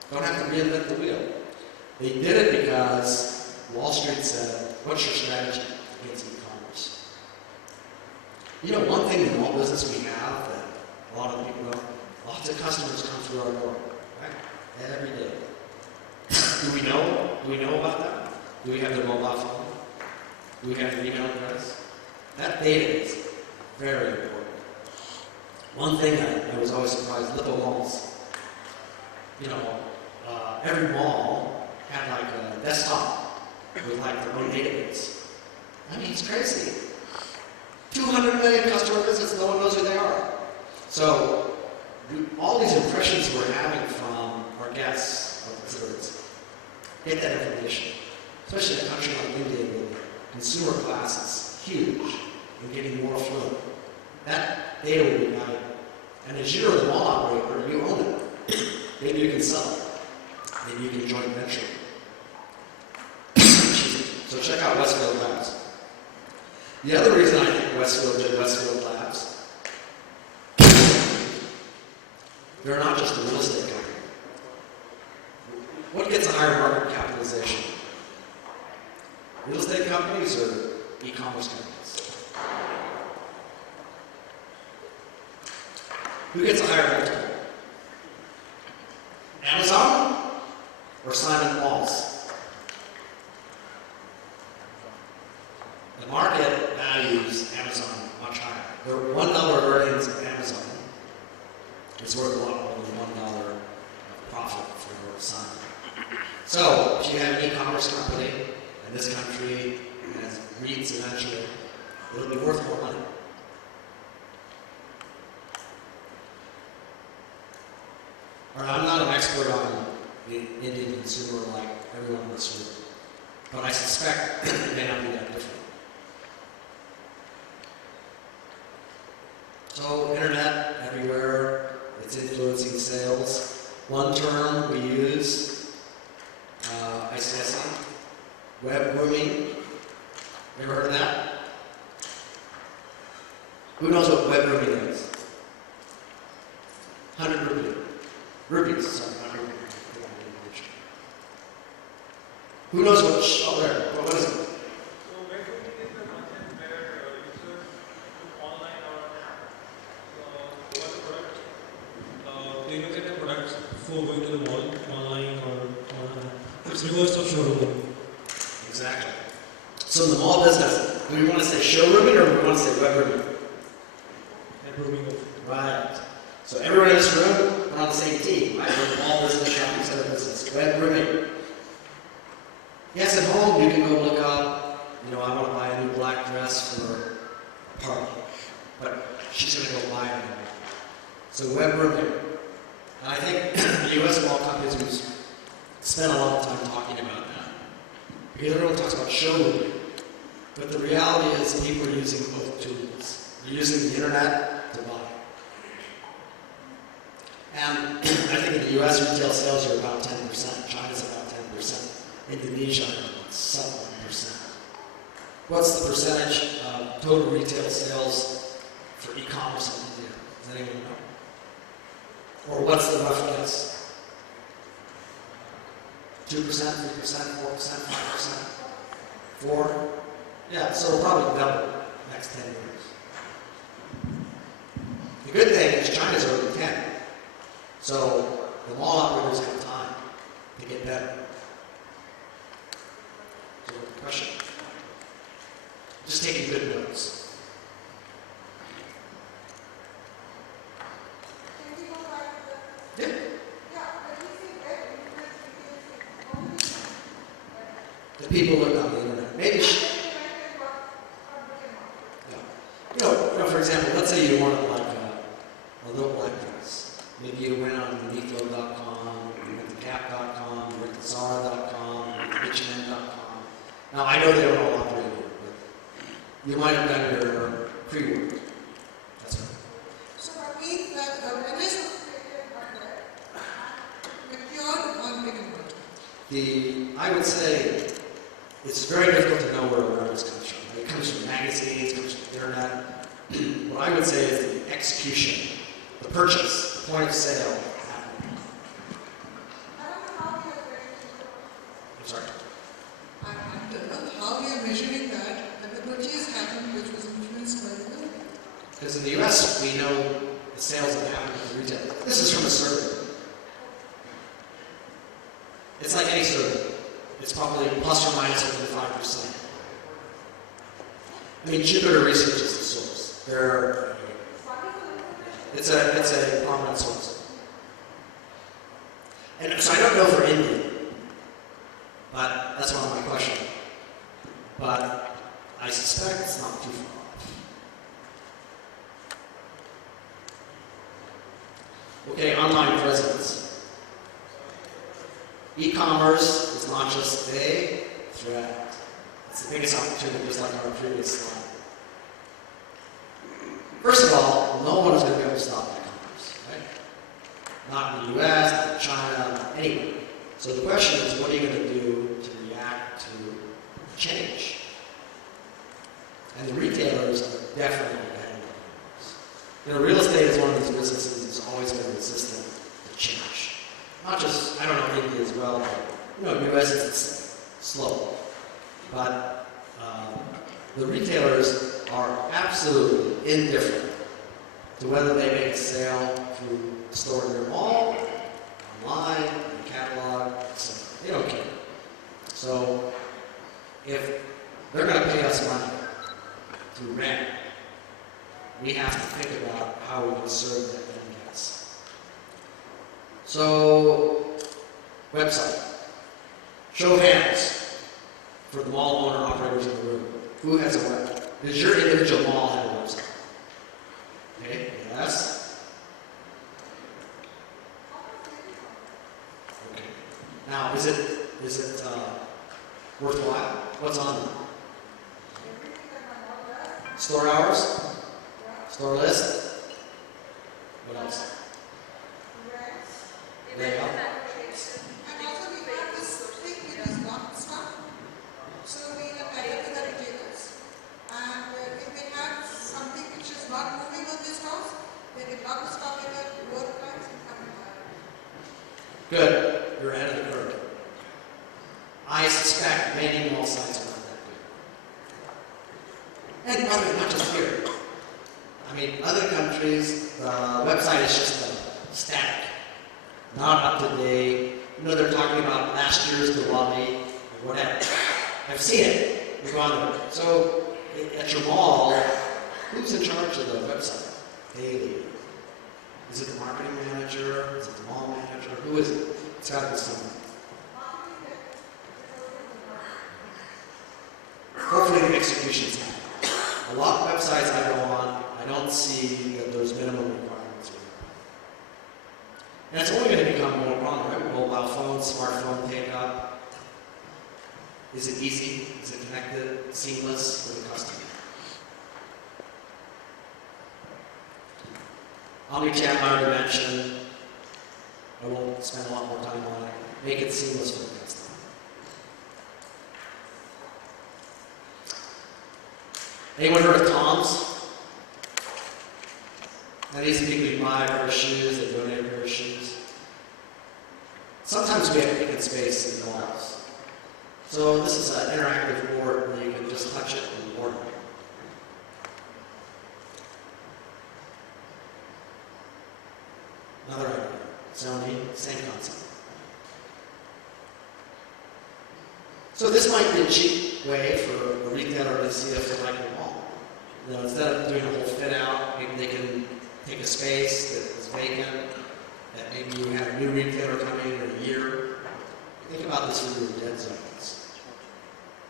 Don't have to reinvent the wheel. They did it because Wall Street said, what's your strategy against e-commerce? You know, one thing in the mall business we have that a lot of people don't, lots of customers come through our door, right? Every day. Do we know about that? Do we have their mobile phone? Do we have their email address? That data is very important. One thing I was always surprised, little malls. You know, every mall had like a desktop with like their own database. I mean, it's crazy. 200 million customer visits, no one knows who they are. So, all these impressions we're having from our guests, our visitors, get that information. Especially in a country like India where the consumer class is huge and getting more affluent. That data will be valuable. And as you're a mall operator, you own it. Maybe you can sell it. Maybe you can joint venture. So check out Westfield Labs. The other reason I think Westfield did Westfield Labs, they're not just a real estate company. What gets a higher market capitalization? Real estate companies or e-commerce companies? Who gets a higher multiple? Amazon or Simon Malls? The market values Amazon much higher. The $1 earnings of Amazon is worth a lot more than $1 of profit for Simon. So, if you have an e-commerce company in this country as REITs eventually, it'll be worth more money. All right, I'm not an expert on the Indian consumer like everyone in this room, but I suspect it may not be that different. So, internet everywhere, it's influencing sales. One term we use, ICSM, web grooming. You ever heard of that? Who knows what web grooming is? 100 rupees, sorry, not rupees. Who knows what, oh there, what is it? So web grooming is the concept where users look online or for the product. They look at the products before going to the mall, online or it's reverse of showroom. Exactly. So in the mall business, do we want to say showrooming or do we want to say web grooming? Web grooming. Right. So everyone in this room, we're on the same team, right? We're in mall business, shopping center business, web grooming. Yes, at home you can go look up, you know, I want to buy a new black dress for a party, but she's going to go buy it anyway. So web grooming. And I think the U.S. mall companies we've spent a lot of time talking about that. Because everyone talks about showrooming, but the reality is people are using both tools. They're using the internet to buy. And I think in the U.S. retail sales are about 10%. China's about 10%. Indonesia are about sub 1%. What's the percentage of total retail sales for e-commerce in India? Does anyone know? Or what's the rough guess? 2%, 3%, 4%, 5%? 4? Yeah, so it'll probably double next 10 years. The good thing is China's already 10. So the mall operators have time to get better. Good question. Just taking good notes. Yeah. The people look on the internet. Maybe. Yeah. For example, let's say you wanted like a little black dress. Maybe you went on Uniqlo.com, you went to Gap.com, you went to Zara.com, you went to H&M.com. Now I know they don't all operate here, but you might have done your pre-work. That's right. So that means that awareness of procured on big and good. I would say it's very difficult to know where awareness comes from. It comes from magazines, it comes from the internet. What I would say is the execution, the purchase, the point of sale happening. I'm sorry. I don't know how we are measuring that the purchase happened which was influenced by the will. Because in the US, we know the sales that happen at the retail. This is from a survey. It's like any survey. It's probably plus or minus 5%. I mean, Jupiter Research is the source. It's a prominent source. And so I don't know for India, but that's one of my questions. But I suspect it's not too far off. Okay, online presence. E-commerce is not just a threat. It's the biggest opportunity, just like our previous slide. First of all, no one is going to be able to stop e-commerce, right? Not in the US, not in China, not anywhere. So the question is, what are you going to do to react to change? And the retailers are definitely ahead of the real estate is one of these businesses that's always been resistant to change. Not just, I don't know, India as well, but US is the same, slow. But the retailers are absolutely indifferent to whether they make a sale through a store in their mall, online, in a catalog, etc. They don't care. So if they're going to pay us money to rent, we have to think about how we can serve them end guests. So, website. Show of hands for the mall owner operators in the room. Who has a website? Does your individual mall have a website? Okay, yes. Okay. Now, is it worthwhile? What's on it? Store hours? Store list? What else? Layout? And also we have this thing which is locked stuff. So we have tied up with the retailers. And if they have something which is not moving on this house, they can lock the stock in the lower price and come and buy it. Good. You're ahead of the curve. I suspect many mall sites are not that good. And by the way, not just here. I mean, other countries, the website is just static, not up to date. They're talking about last year's Diwali or whatever. I've seen it. We've gone there. So at your mall, who's in charge of the website daily? Is it the marketing manager? Is it the mall manager? Who is it? It's got to be someone. Hopefully the execution's happening. A lot of websites I go on, I don't see that there's minimum requirements here. And it's only going to become more common, right? Mobile phone, smartphone take up. Is it easy? Is it connected? Seamless for the customer? Omnichannel, I already mentioned. I won't spend a lot more time on it. Make it seamless for the customer. Anyone heard of Tom's? Now these are people who buy a pair of shoes, they donate a pair of shoes. Sometimes we have vacant space in the malls. So this is an interactive board where you can just touch it and order. Another idea. Sony, same concept. So this might be cheap. way for a retailer to see if they like your mall. You know, instead of doing a whole fit out, maybe they can take a space that is vacant, that maybe you have a new retailer coming in a year. Think about this for your dead zones.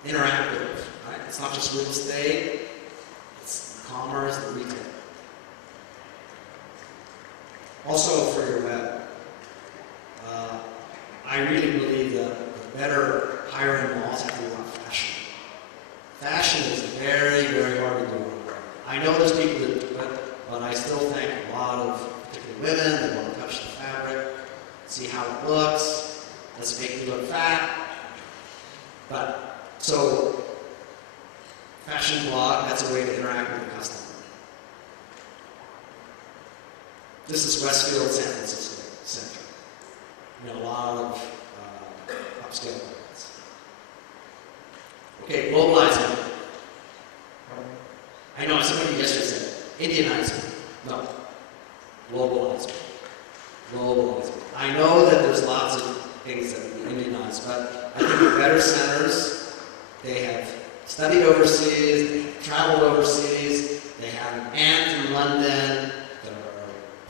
Interactive, right? It's not just real estate, it's commerce, the retail. Also for your web, I really believe that the better higher-end malls have to be around fashion. Fashion is very, very hard to do. I know there's people that do it, but I still think a lot of particularly women, they want to touch the fabric, see how it looks, does it make me look fat? But, so, fashion blog, that's a way to interact with the customer. This is Westfield, San Francisco Center. You know, a lot of upscale brands. Okay, globalizing. I know somebody yesterday said, Indianizing. No. Globalizing. Globalizing. I know that there's lots of things that can be Indianized, but I think the better centers, they have studied overseas, they have traveled overseas, they have an aunt in London, their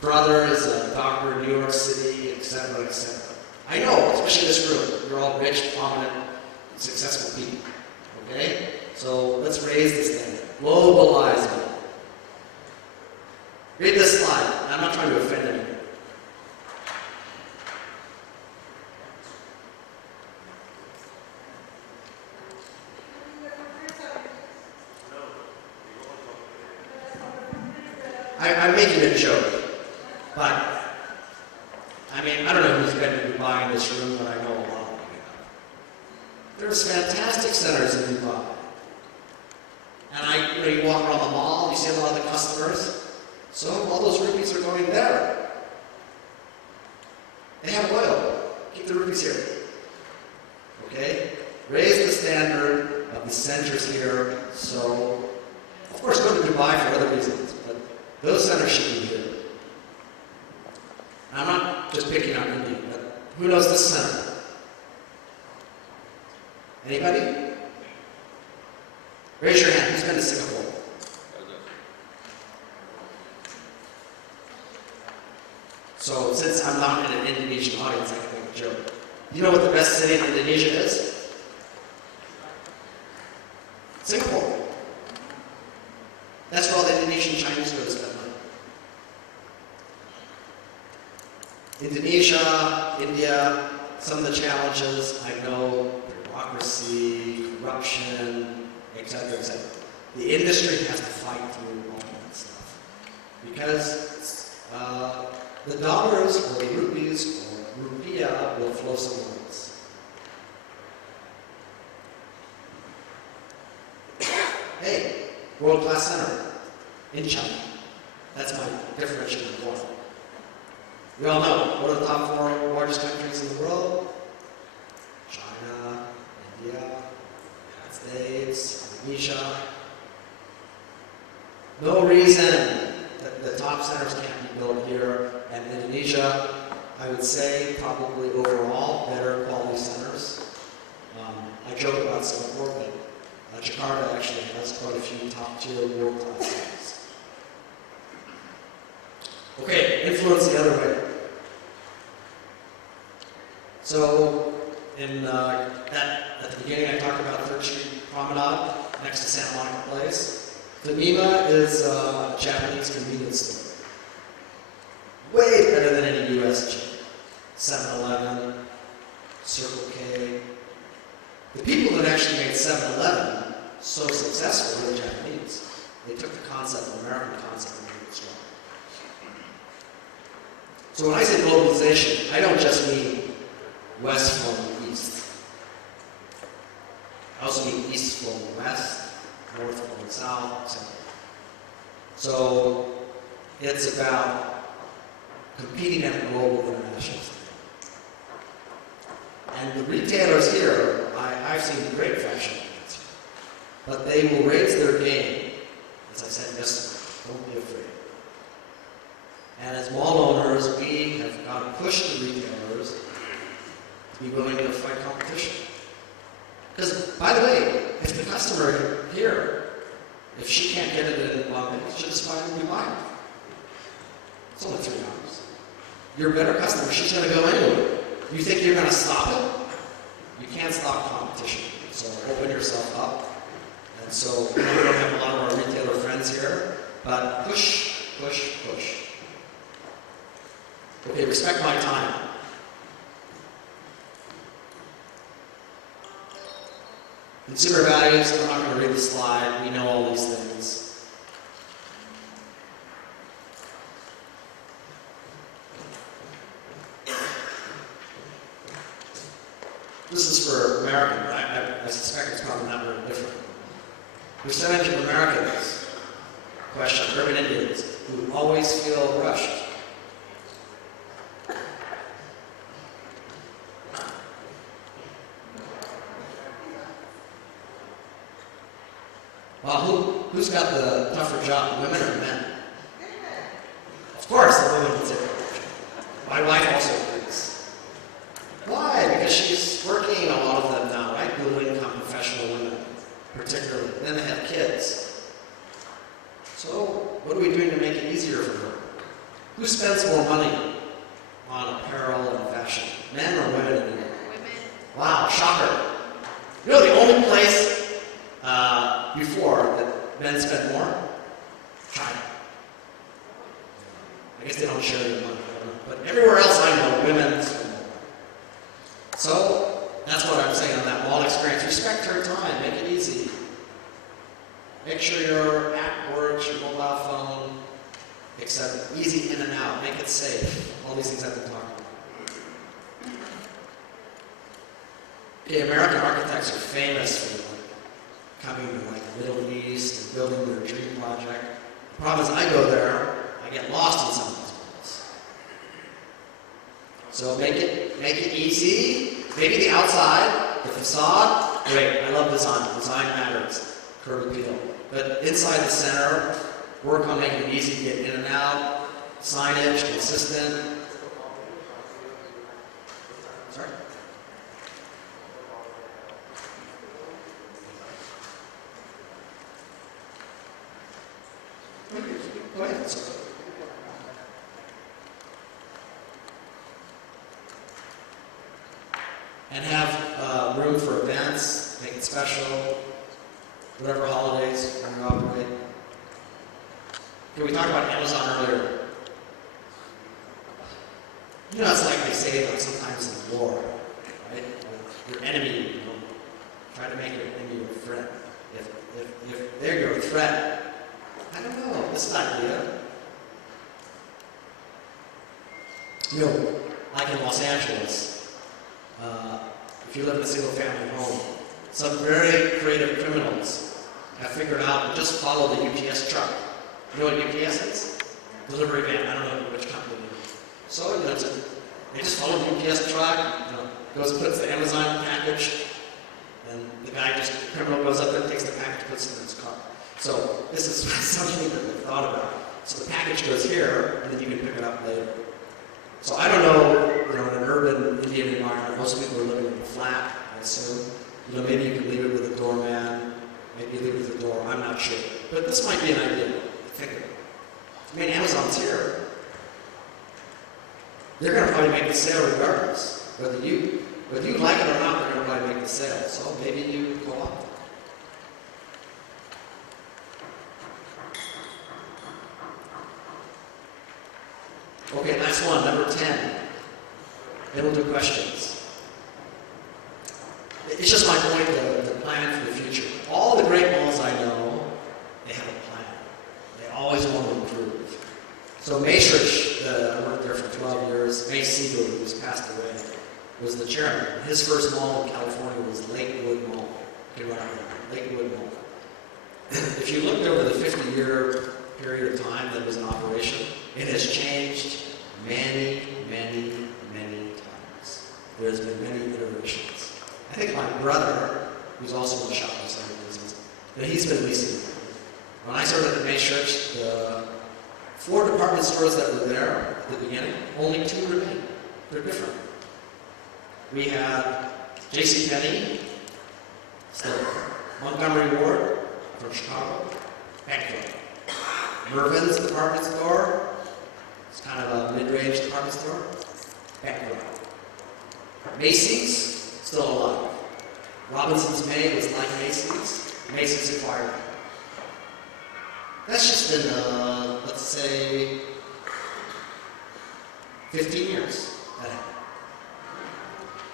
brother is a doctor in New York City, etc., etc. I know, especially this room, you're all rich, prominent, successful people. Okay? So let's raise this thing. Globalizing. Read this slide. I'm not trying to offend anyone. I'm making a joke, but I mean, I don't know who's going to be buying this room, but I know a lot of people. There's fantastic centers in Dubai. And you walk around the mall, you see a lot of the customers, so all those rupees are going there. They have oil. Keep the rupees here. Okay? Raise the standard of the centers here, so, of course, go to Dubai for other reasons, but those centers should be here. I'm not just picking on India, but who knows this center? Anybody? Raise your hand. Who's been to Singapore? So, since I'm not in an Indonesian audience, I can make a joke. You know what the best city in Indonesia is? Singapore. That's where all the Indonesian Chinese go to spend money. Indonesia, India, some of the challenges, I know, bureaucracy, corruption, etc., etc. The industry has to fight through all that stuff. Because the dollars or the rupees or rupiah will flow somewhere else. Hey, world-class center in China. That's my differentiating point. We all know, what are the top 4 largest countries in the world? China, India, United States, Indonesia. No reason that the top centers can't be built here. And Indonesia, I would say, probably overall, better quality centers. I joke about Singapore, but Jakarta actually has quite a few top-tier world-class centers. Okay, influence the other way. So, at the beginning I talked about 3rd Street Promenade, next to Santa Monica Place. Demima is a Japanese convenience store. Way better than any US chain. 7-Eleven, Circle K. The people that actually made 7-Eleven so successful were the Japanese. They took the concept, the American concept, and made it strong. So when I say globalization, I don't just mean west flowing east. I also mean east flowing west, north flowing south, etc. So it's about competing at a global international stage. And the retailers here, I've seen great fashion brands here, but they will raise their game, as I said yesterday, don't be afraid. And as mall owners, we have got to push the retailers to be willing to fight competition. Because, by the way, if the customer here, if she can't get it in 1 minute, she'll just buy it in Dubai. It's only 3 hours. You're a better customer, she's going to go anyway. You think you're going to stop it? You can't stop competition. So open yourself up. And so, we don't have a lot of our retailer friends here, but push, push, push. Okay, respect my time. Consumer values, I'm not going to read the slide, we know all these things. This is for American, I suspect it's probably not very different. Percentage of Americans, question, urban Indians, who always feel rushed. Well, who's got the tougher job, women or men? Of course, the women would say. My wife also agrees. Why? Because she's working, a lot of them now, right? Middle income professional women, particularly. Then they have kids. So, what are we doing to make it easier for her? Who spends more money on apparel and fashion? Men or women in India? Women. Wow, shocker. You know the only place before that men spend more? China. I guess they don't share their money. But everywhere else I know, women spend more. So, that's what I'm saying on that mall experience. Respect her time. Make it easy. Make sure your app works, your mobile phone, etc. Easy in and out. Make it safe. All these things I've been talking about. Okay, American architects are famous for coming to like the Middle East and building their dream project. The problem is I go there, I get lost in some of these places. So make it easy. Maybe the outside, the facade, great. I love design. Design matters. Curb appeal. But inside the center, work on making it easy to get in and out. Signage, consistent. Sorry? Go ahead. Sir. And have room for events, make it special, whatever holidays when you operate. Okay, we talked about Amazon earlier. You know, it's like they say like sometimes in war, right? Your enemy, try to make your enemy your friend. If they're your threat, I don't know, this is an idea. You know, like in Los Angeles, if you live in a single family home, some very creative criminals have figured out to just follow the UPS truck. You know what UPS is? Delivery van, I don't know which company it is. So, you know, they just follow the UPS truck, goes and puts the Amazon package, and the criminal goes up there, takes the package, puts it in his car. So this is something that they've thought about. So the package goes here, and then you can pick it up later. So I don't know, in an urban Indian environment, most people are living in a flat, I assume. Maybe you can leave it with a doorman, maybe leave it with a door, I'm not sure. But this might be an idea to think about. I mean, Amazon's here. They're going to probably make the sale regardless, whether you like it or not, they're going to probably make the sale. So maybe you go up. Okay, last one, number 10. Then we'll do questions. It's just my point to plan for the future. All the great malls I know, they have a plan. They always want to improve. So Maastricht, I worked there for 12 years. May Siegel, who's passed away, was the chairman. His first mall in California was Lakewood Mall. You can run out there, Lakewood Mall. If you looked over the 50-year period of time that it was in operation, it has changed many, many, many times. There's been many iterations. I think my brother, who's also in the shopping center business, he's been leasing. When I started at Maastricht, the 4 department stores that were there at the beginning, only 2 remain. They're different. We had JCPenney, Still there. Montgomery Ward from Chicago, bankrupt. Mervyn's department store, it's kind of a mid-range department store, bankrupt. Macy's, still alive. Robinson's May was like Macy's. Macy's acquired it. That's just been, let's say, 15 years. That happened.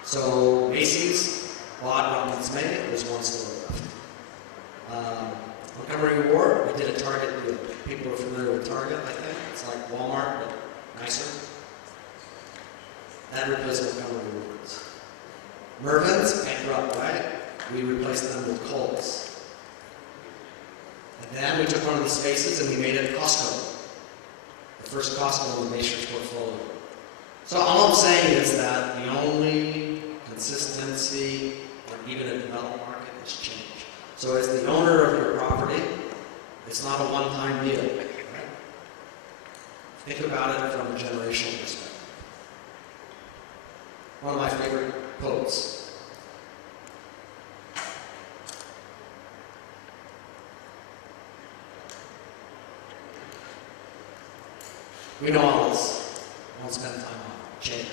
So Macy's bought Robinson's May. There's one store left. Montgomery Ward, we did a Target deal. People are familiar with Target, I think. It's like Walmart, but nicer. That replaced Montgomery Ward's. Mervyn's, bankrupt, right? We replaced them with Kohl's. And then we took one of the spaces and we made it Costco. The first Costco in the nation's portfolio. So all I'm saying is that the only consistency, or even a developed market, is change. So as the owner of your property, it's not a one-time deal. Right? Think about it from a generational perspective. One of my favorite quotes. We know all this. I won't spend time on it. Change.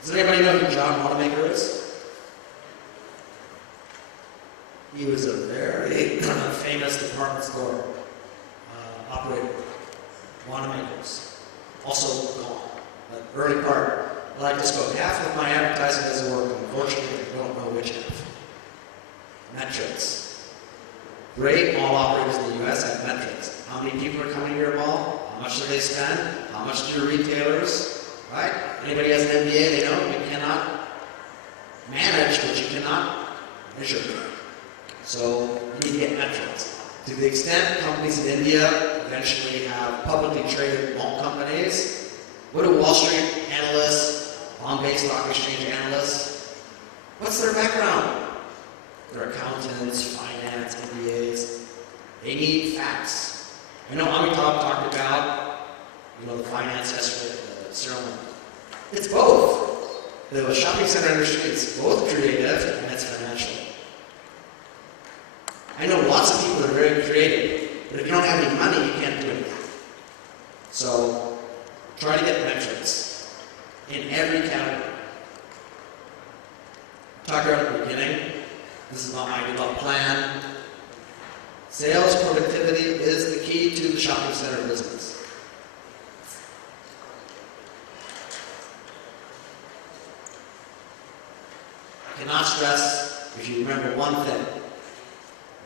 Does anybody know who John Wanamaker is? He was a very famous department store operator. Wanamaker's. Also gone. The early part. I like this quote. Half of my advertising doesn't work. Unfortunately, I don't know which half. Metrics. Great mall operators in the U.S. have metrics. How many people are coming to your mall? How much do they spend? How much do your retailers? Right? Anybody has an MBA, they know you cannot manage what you cannot measure. So you need to get metrics. To the extent companies in India eventually have publicly traded mall companies, what do Wall Street analysts, Bombay Stock Exchange analysts, what's their background? They're accountants, finance, MBAs. They need facts. I know Amitabh talked about, the finance yesterday at the ceremony. It's both. The shopping center industry is both creative and it's financial. I know lots of people that are very creative, but if you don't have any money, you can't do anything. So try to get metrics in every category. Talked about at the beginning. This is not my developed plan. Sales productivity is the key to the shopping center business. I cannot stress, if you remember one thing,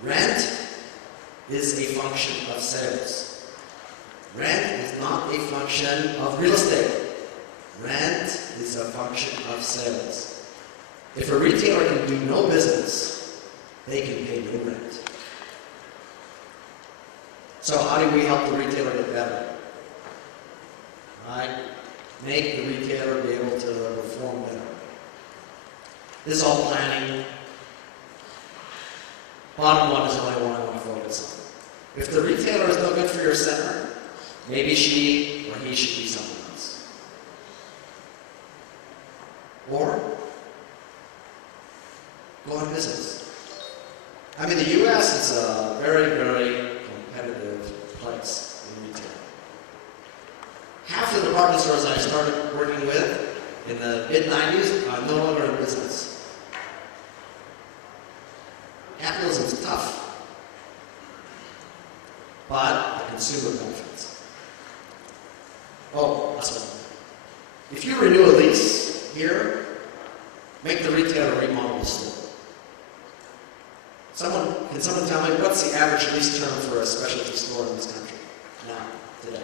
rent is a function of sales. Rent is not a function of real estate. Rent is a function of sales. If a retailer can do no business, they can pay no rent. So how do we help the retailer get better? Right? Make the retailer be able to perform better. This is all planning. Bottom one is the only one I want to focus on. If the retailer is no good for your center, maybe she or he should be someone else. Or go on business. I mean, the U.S. is a very, very competitive place in retail. Half the department stores I started working with in the mid-90s are no longer in business. Capitalism is tough, but the consumer benefits. Oh, that's one. If you renew a lease here, make the retailer remodel the store. Can someone tell me what's the average lease term for a specialty store in this country now, today?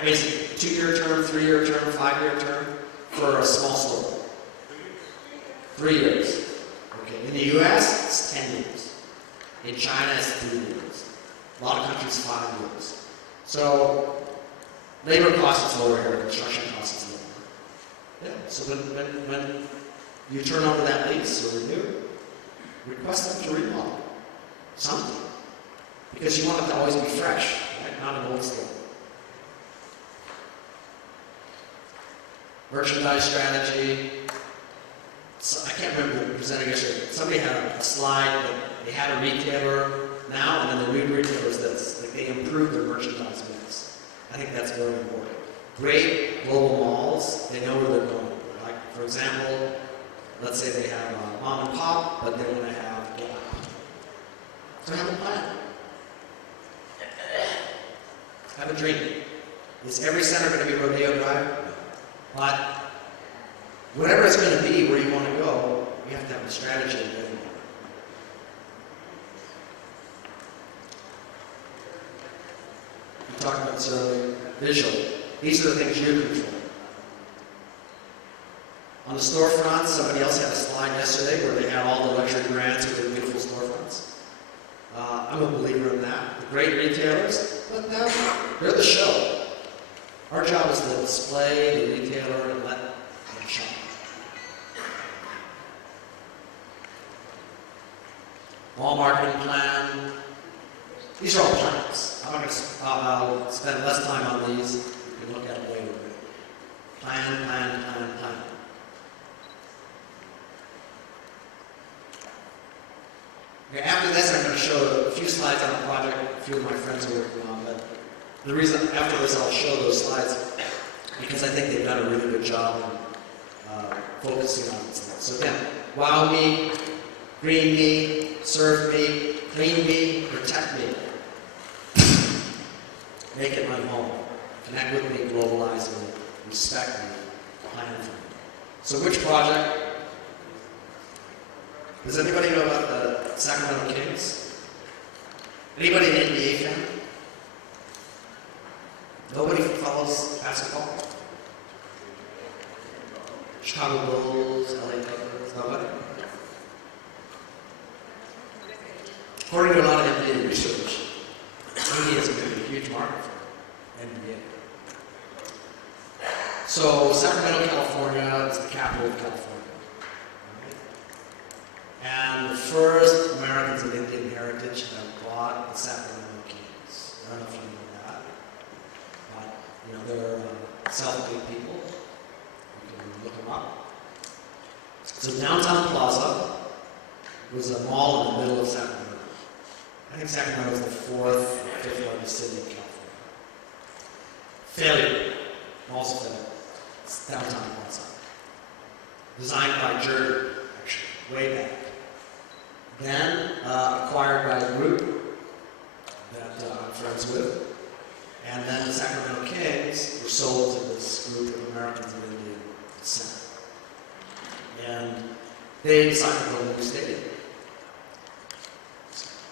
I mean, is it 2-year term, 3-year term, 5-year term for a small store? 3 years. Okay. In the U.S., it's 10 years. In China, it's 3 years. A lot of countries, 5 years. So labor cost is lower here, construction cost is lower. Yeah. So when you turn over that lease or renew, request them to remodel something. Because you want it to always be fresh, right? Not an old store. merchandise strategy. So, I can't remember the presenter yesterday. Somebody had a slide that they had a retailer now, and then the new retailer is this. Like they improved their merchandise mix. I think that's very important. Great global malls, they know where they're going. Like, for example, let's say they have a mom and pop, but they want to have Gap. So have a plan. Have a dream. Is every center going to be Rodeo Drive? But whatever it's going to be, where you want to go, you have to have a strategy. We talked about this earlier. Visual. These are the things you control. On the storefront, somebody else had a slide yesterday where they had all the luxury brands with their beautiful storefronts. I'm a believer in that. The great retailers, but now they're the show. Our job is to display the retailer and let them shine. Mall marketing plan. These are all plans. I'll spend less time on these. You can look at them later. Plan, plan, plan, plan. Okay, after this, I'm going to show a few slides on a project a few of my friends are working on. But the reason after this I'll show those slides because I think they've done a really good job in focusing on these things. So again, wow me, green me, serve me, clean me, protect me. Make it my home. Connect with me, globalize me, respect me, plan for me. So which project? Does anybody know about the Sacramento Kings? Anybody an NBA fan? Nobody follows basketball? Chicago Bulls, LA Lakers, nobody? According to a lot of NBA research, India is going to be a huge market for NBA. So Sacramento, California is the capital of California. And the first Americans of Indian heritage have bought the Sacramento Kings. I don't know if you know that, but they're self-made people. You can look them up. So downtown Plaza was a mall in the middle of Sacramento. I think Sacramento is the fourth or fifth largest city in California. Failure. Also failure. It's downtown Plaza. Designed by Jordan, actually, way back. Then acquired by a group that I'm friends with. And then the Sacramento Kings were sold to this group of Americans of Indian descent. And they decided to build a new stadium.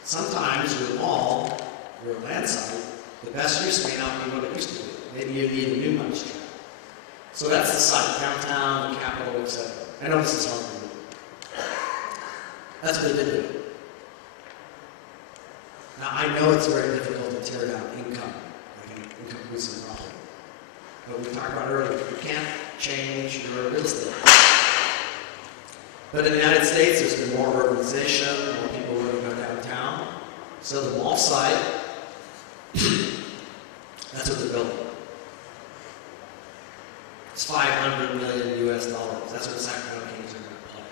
Sometimes your mall, your land site, the best use may not be what it used to be. Maybe you need a new mousetrap. So that's the site, downtown, the capital, etc. I know this is hard to do. That's what they did. Now I know it's very difficult to tear down income, like an income-producing property. But we talked about earlier, you can't change your real estate. But in the United States, there's been more urbanization, more people living downtown. So the mall site, that's what they're building. It's $500 million US. That's what the Sacramento Kings are going to play.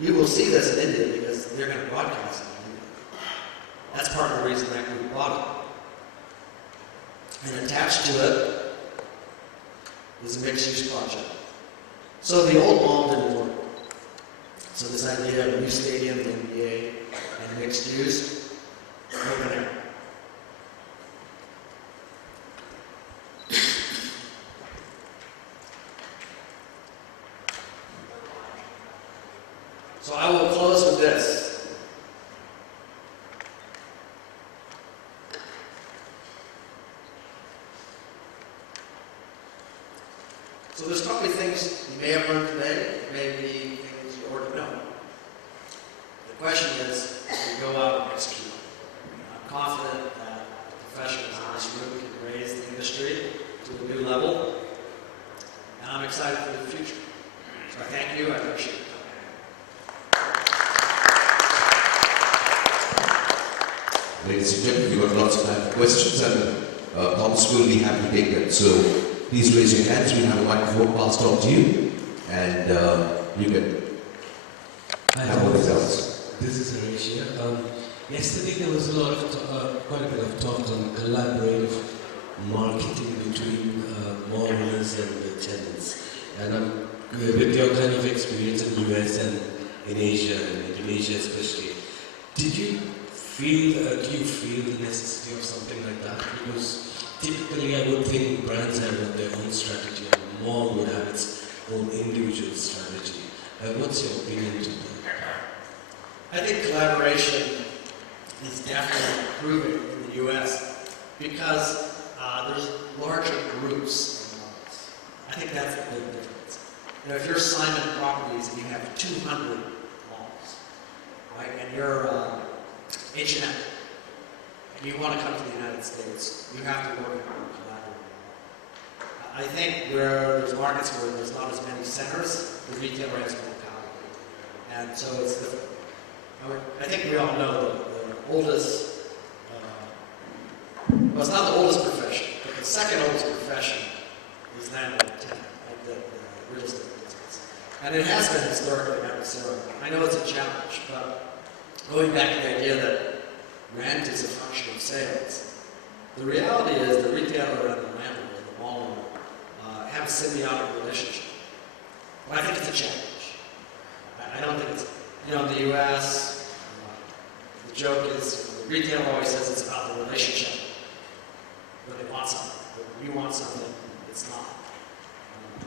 You will see this in India because they're going to broadcast it in India. That's part of the reason that group bought it. And attached to it is a mixed-use project. So the old mall didn't work. So this idea of a new stadium, the NBA, and mixed use, open air. So I will close with this. So there's probably things you may have learned today, may be things you already know. The question is, we go out and execute. I'm confident that professionals in this room can raise the industry to a new level, and I'm excited for the future. So I thank you, I appreciate it. Ladies and gentlemen, you have lots of time for questions, and Thomas will be happy to take them. So please raise your hands. We have a microphone passed on to you, and you can have the results. This is Harish here. Yesterday there was a lot of quite a bit of talk on collaborative marketing between mall owners and the tenants. And with your kind of experience in the US and in Asia and Indonesia especially, do you feel the necessity of something like that? Because typically I would think brands have their own strategy and the mall would have its own individual strategy. What's your opinion to that? I think collaboration is definitely improving in the U.S. because there's larger groups of malls. I think that's the big difference. You know, if you're Simon Properties and you have 200 malls, right, and you're H&M, and you want to come to the United States, you have to work in a collaborative. I think where there's markets where there's not as many centers, the retailer has more power. And so it's different. I think we all know the oldest, well, it's not the oldest profession, but the second oldest profession is landlord tenant, like the real estate business. And it has been historically necessary. I know it's a challenge, but going back to the idea that rent is a function of sales, the reality is the retailer and the landlord, the mall owner, have a symbiotic relationship. But I think it's a challenge. I don't think it's, you know, in the U.S., the joke is, the retailer always says it's about the relationship. When they want something. But when you want something, it's not.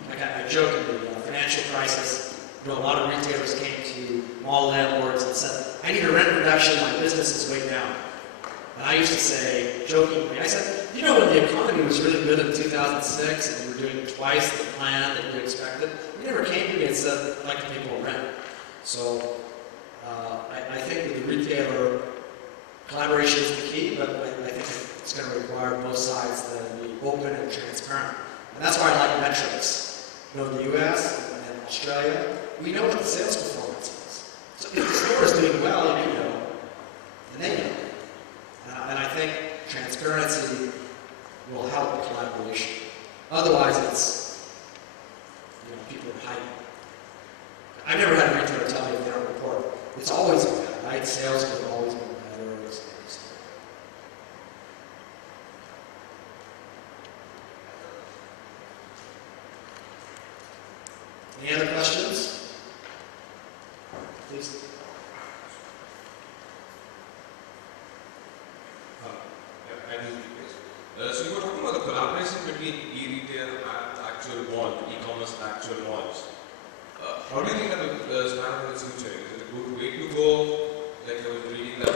Like I joke in the financial crisis, you know, a lot of retailers came to mall landlords and said, I need a rent reduction, my business is way down. And I used to say, jokingly, I said, you know, when the economy was really good in 2006 and you were doing twice the plan that you expected, you never came to me and said, I'd like to pay more rent. So I think with the retailer, collaboration is the key, but I think it's going to require both sides to be open and transparent. And that's why I like metrics. You know, in the U.S. and Australia, we know what the sales performance is. So if the store is doing well, you know, and they know. And I think transparency will help collaboration. Otherwise, it's, you know, people are hiding. I've never had a retailer tell me if they don't report. It's always been better, right? Sales could have always been better. Any other questions? Please. So you were talking about the collaboration between e-retail and actual mall, e-commerce and actual malls. How do you think that the span of the future? Is it a good way to go? Like I was reading that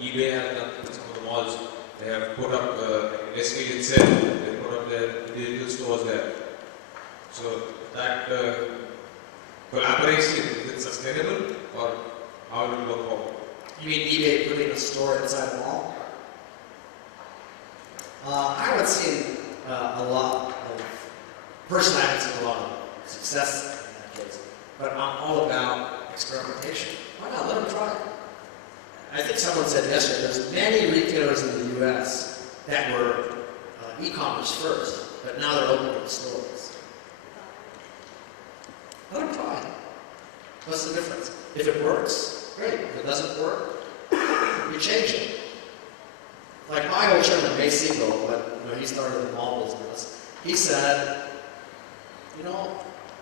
eBay has done in some of the malls. They have put up, like Nestle itself, they put up their digital stores there. So that collaboration, is it sustainable or how will it work forward? You mean eBay putting a store inside a mall? I haven't seen a lot of, personally I haven't seen a lot of success in that case, but I'm all about experimentation. Why not? Let them try it. I think someone said yesterday, there's many retailers in the U.S. that were e-commerce first, but now they're opening stores. Let them try it. What's the difference? If it works, great. If it doesn't work, you change it. Like my old chairman, May Siegel, when he started the mall business, he said, you know,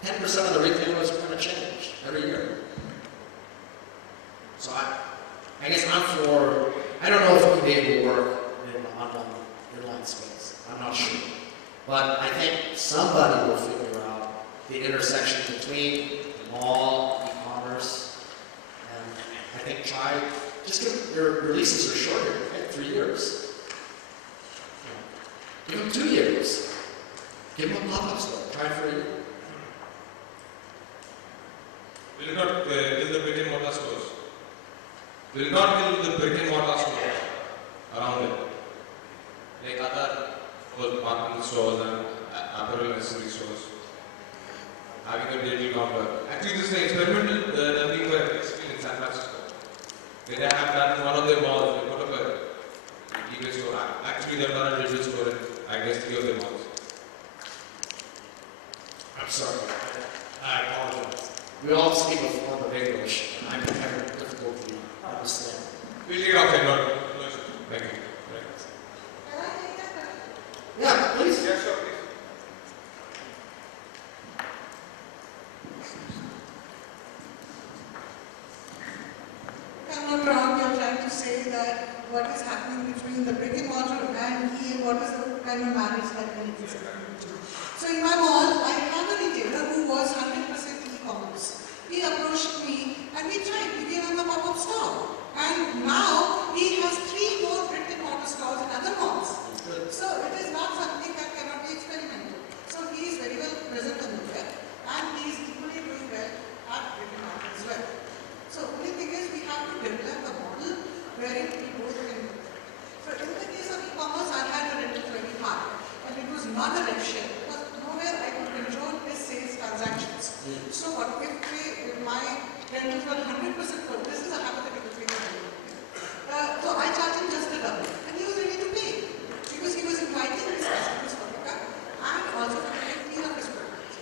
10% of the retailers are going to change every year. So I guess I'm for, I don't know if we'll be able to work in an online space. I'm not sure. But I think somebody will figure out the intersection between the mall, e-commerce, and I think just give your releases are shorter, right? 3 years. Give them 2 years. Give them a pop-up store. Try it for a year. Will it not kill the brick and mortar stores? Will it not kill the brick and mortar stores around it? Like other department stores and apparel and accessory stores. Having a digital counter. Actually, this is an experimental learning for in San Francisco. They have done one of their malls, they put up a eBay store. Actually, they have done a digital store in, I guess, 3 of their malls. sorry. I apologize. We all speak a form of English, and I'm having difficulty understanding. We'll take it outside, no, thank you. Can I take that question? Yeah, please. Yes, sure, please. If I'm not wrong, you're trying to say that what is happening between the brick and mortar and what is the kind of marriage that we need to do. So in my mall, I have a retailer who was 100% e-commerce. He approached me and we tried to give him a pop-up store. And now he has 3 more brick and mortar stores in other malls. So it is not something that cannot be experimented. So he is very well present on the web and he is equally doing well at brick and mortar as well. So only thing is we have to develop a model wherein we both can do it. So in the case of e-commerce, I had a rental very high, and it was not a rev share because nowhere I could control his sales transactions. So what if my rentals were 100% full? This is a hypothetical thing. So I charged him just the double, and he was ready to pay because he was inviting his customers for pickup and also to take care of his product.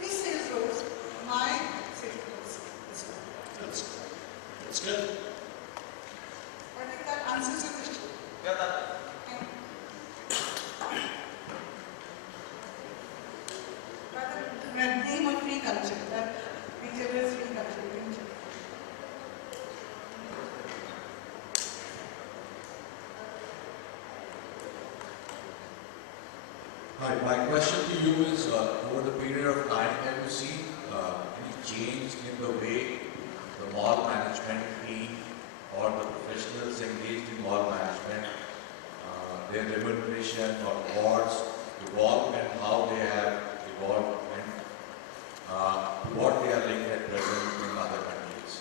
His sales rose, my sales rose as well. That's good. I think that answers your question. Yeah, that. The name of free culture, that retailer is free culture. Hi, my question to you is, over the period of time, have you seen any change in the way the mall management team or the professionals engaged in mall management, their remuneration or awards evolve and how they have evolved and what they are like at present in other countries,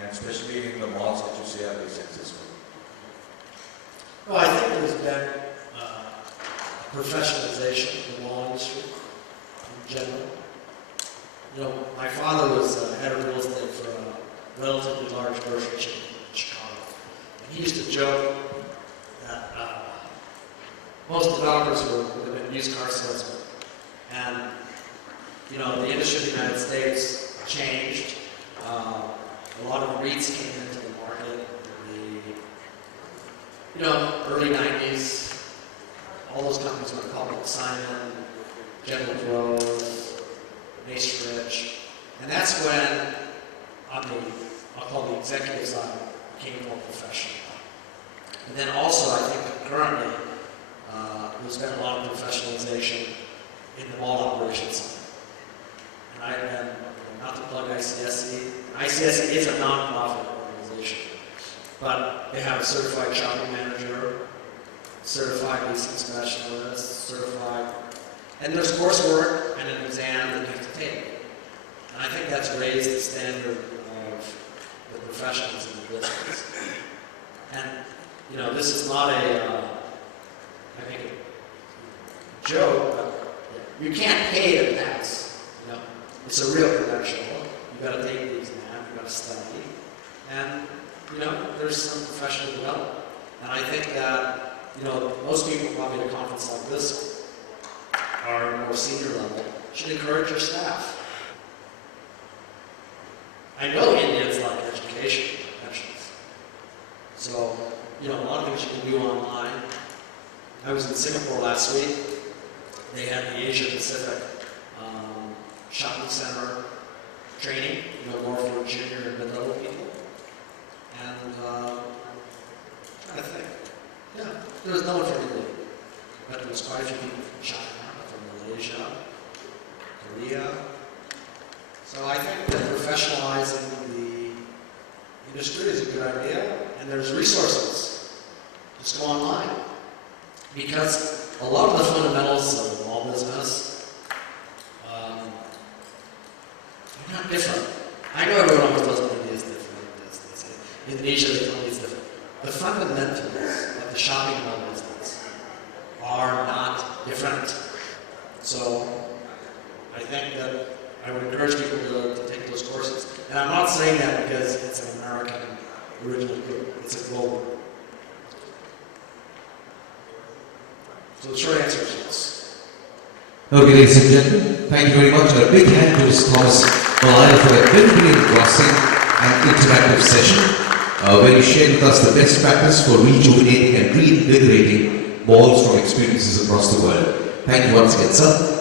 and especially in the malls that you say are very successful? Well, I think there's been professionalization of the mall industry in general. You know, my father was head of real estate for a relatively large grocery chain in Chicago. And he used to joke that most developers would have been used car salesmen. And, you know, the industry in the United States changed. A lot of REITs came into the market in the, early 90s. All those companies went public, Simon, General Grove, Macerich. And that's when, on the, I'll call the executive side, became more professional. And then also, I think currently, there's been a lot of professionalization in the mall operations side. And I've been, not to plug ICSE, ICSE is a non-profit organization, but they have a certified shopping manager, certified leasing specialist, certified, and there's coursework and an exam that you have to take. And I think that's raised the standard of the professionals in the business. And, this is not I think, a joke, but you can't pay to pass. It's a real credential. You got to take the exam, you got to study, and there's some professional development. And I think that most people probably at a conference like this are more senior level should encourage your staff. I know Indians like education professions. So, a lot of things you can do online. I was in Singapore last week. They had the Asia Pacific shopping center training, more for junior and mid-level people. And I think, there was no one from India, but there was quite a few people from China, from Malaysia, Korea. So I think that professionalizing the industry is a good idea, and there's resources. Just go online. Because a lot of the fundamentals of the mall business are not different. I know everyone always tells me India is different. Indonesia, they tell me it's different. The fundamentals of the shopping mall business are not different. So I think that I would encourage people to take those courses. And I'm not saying that because it's an American original group. It's a global group. So the short answer is yes. Okay, ladies and gentlemen, Thank you very much. And a big hand to Mr. Thomas Malaya for that very, very engrossing and interactive session, where he shared with us the best practice for rejuvenating and reinvigorating malls from experiences across the world. Thank you once again, sir.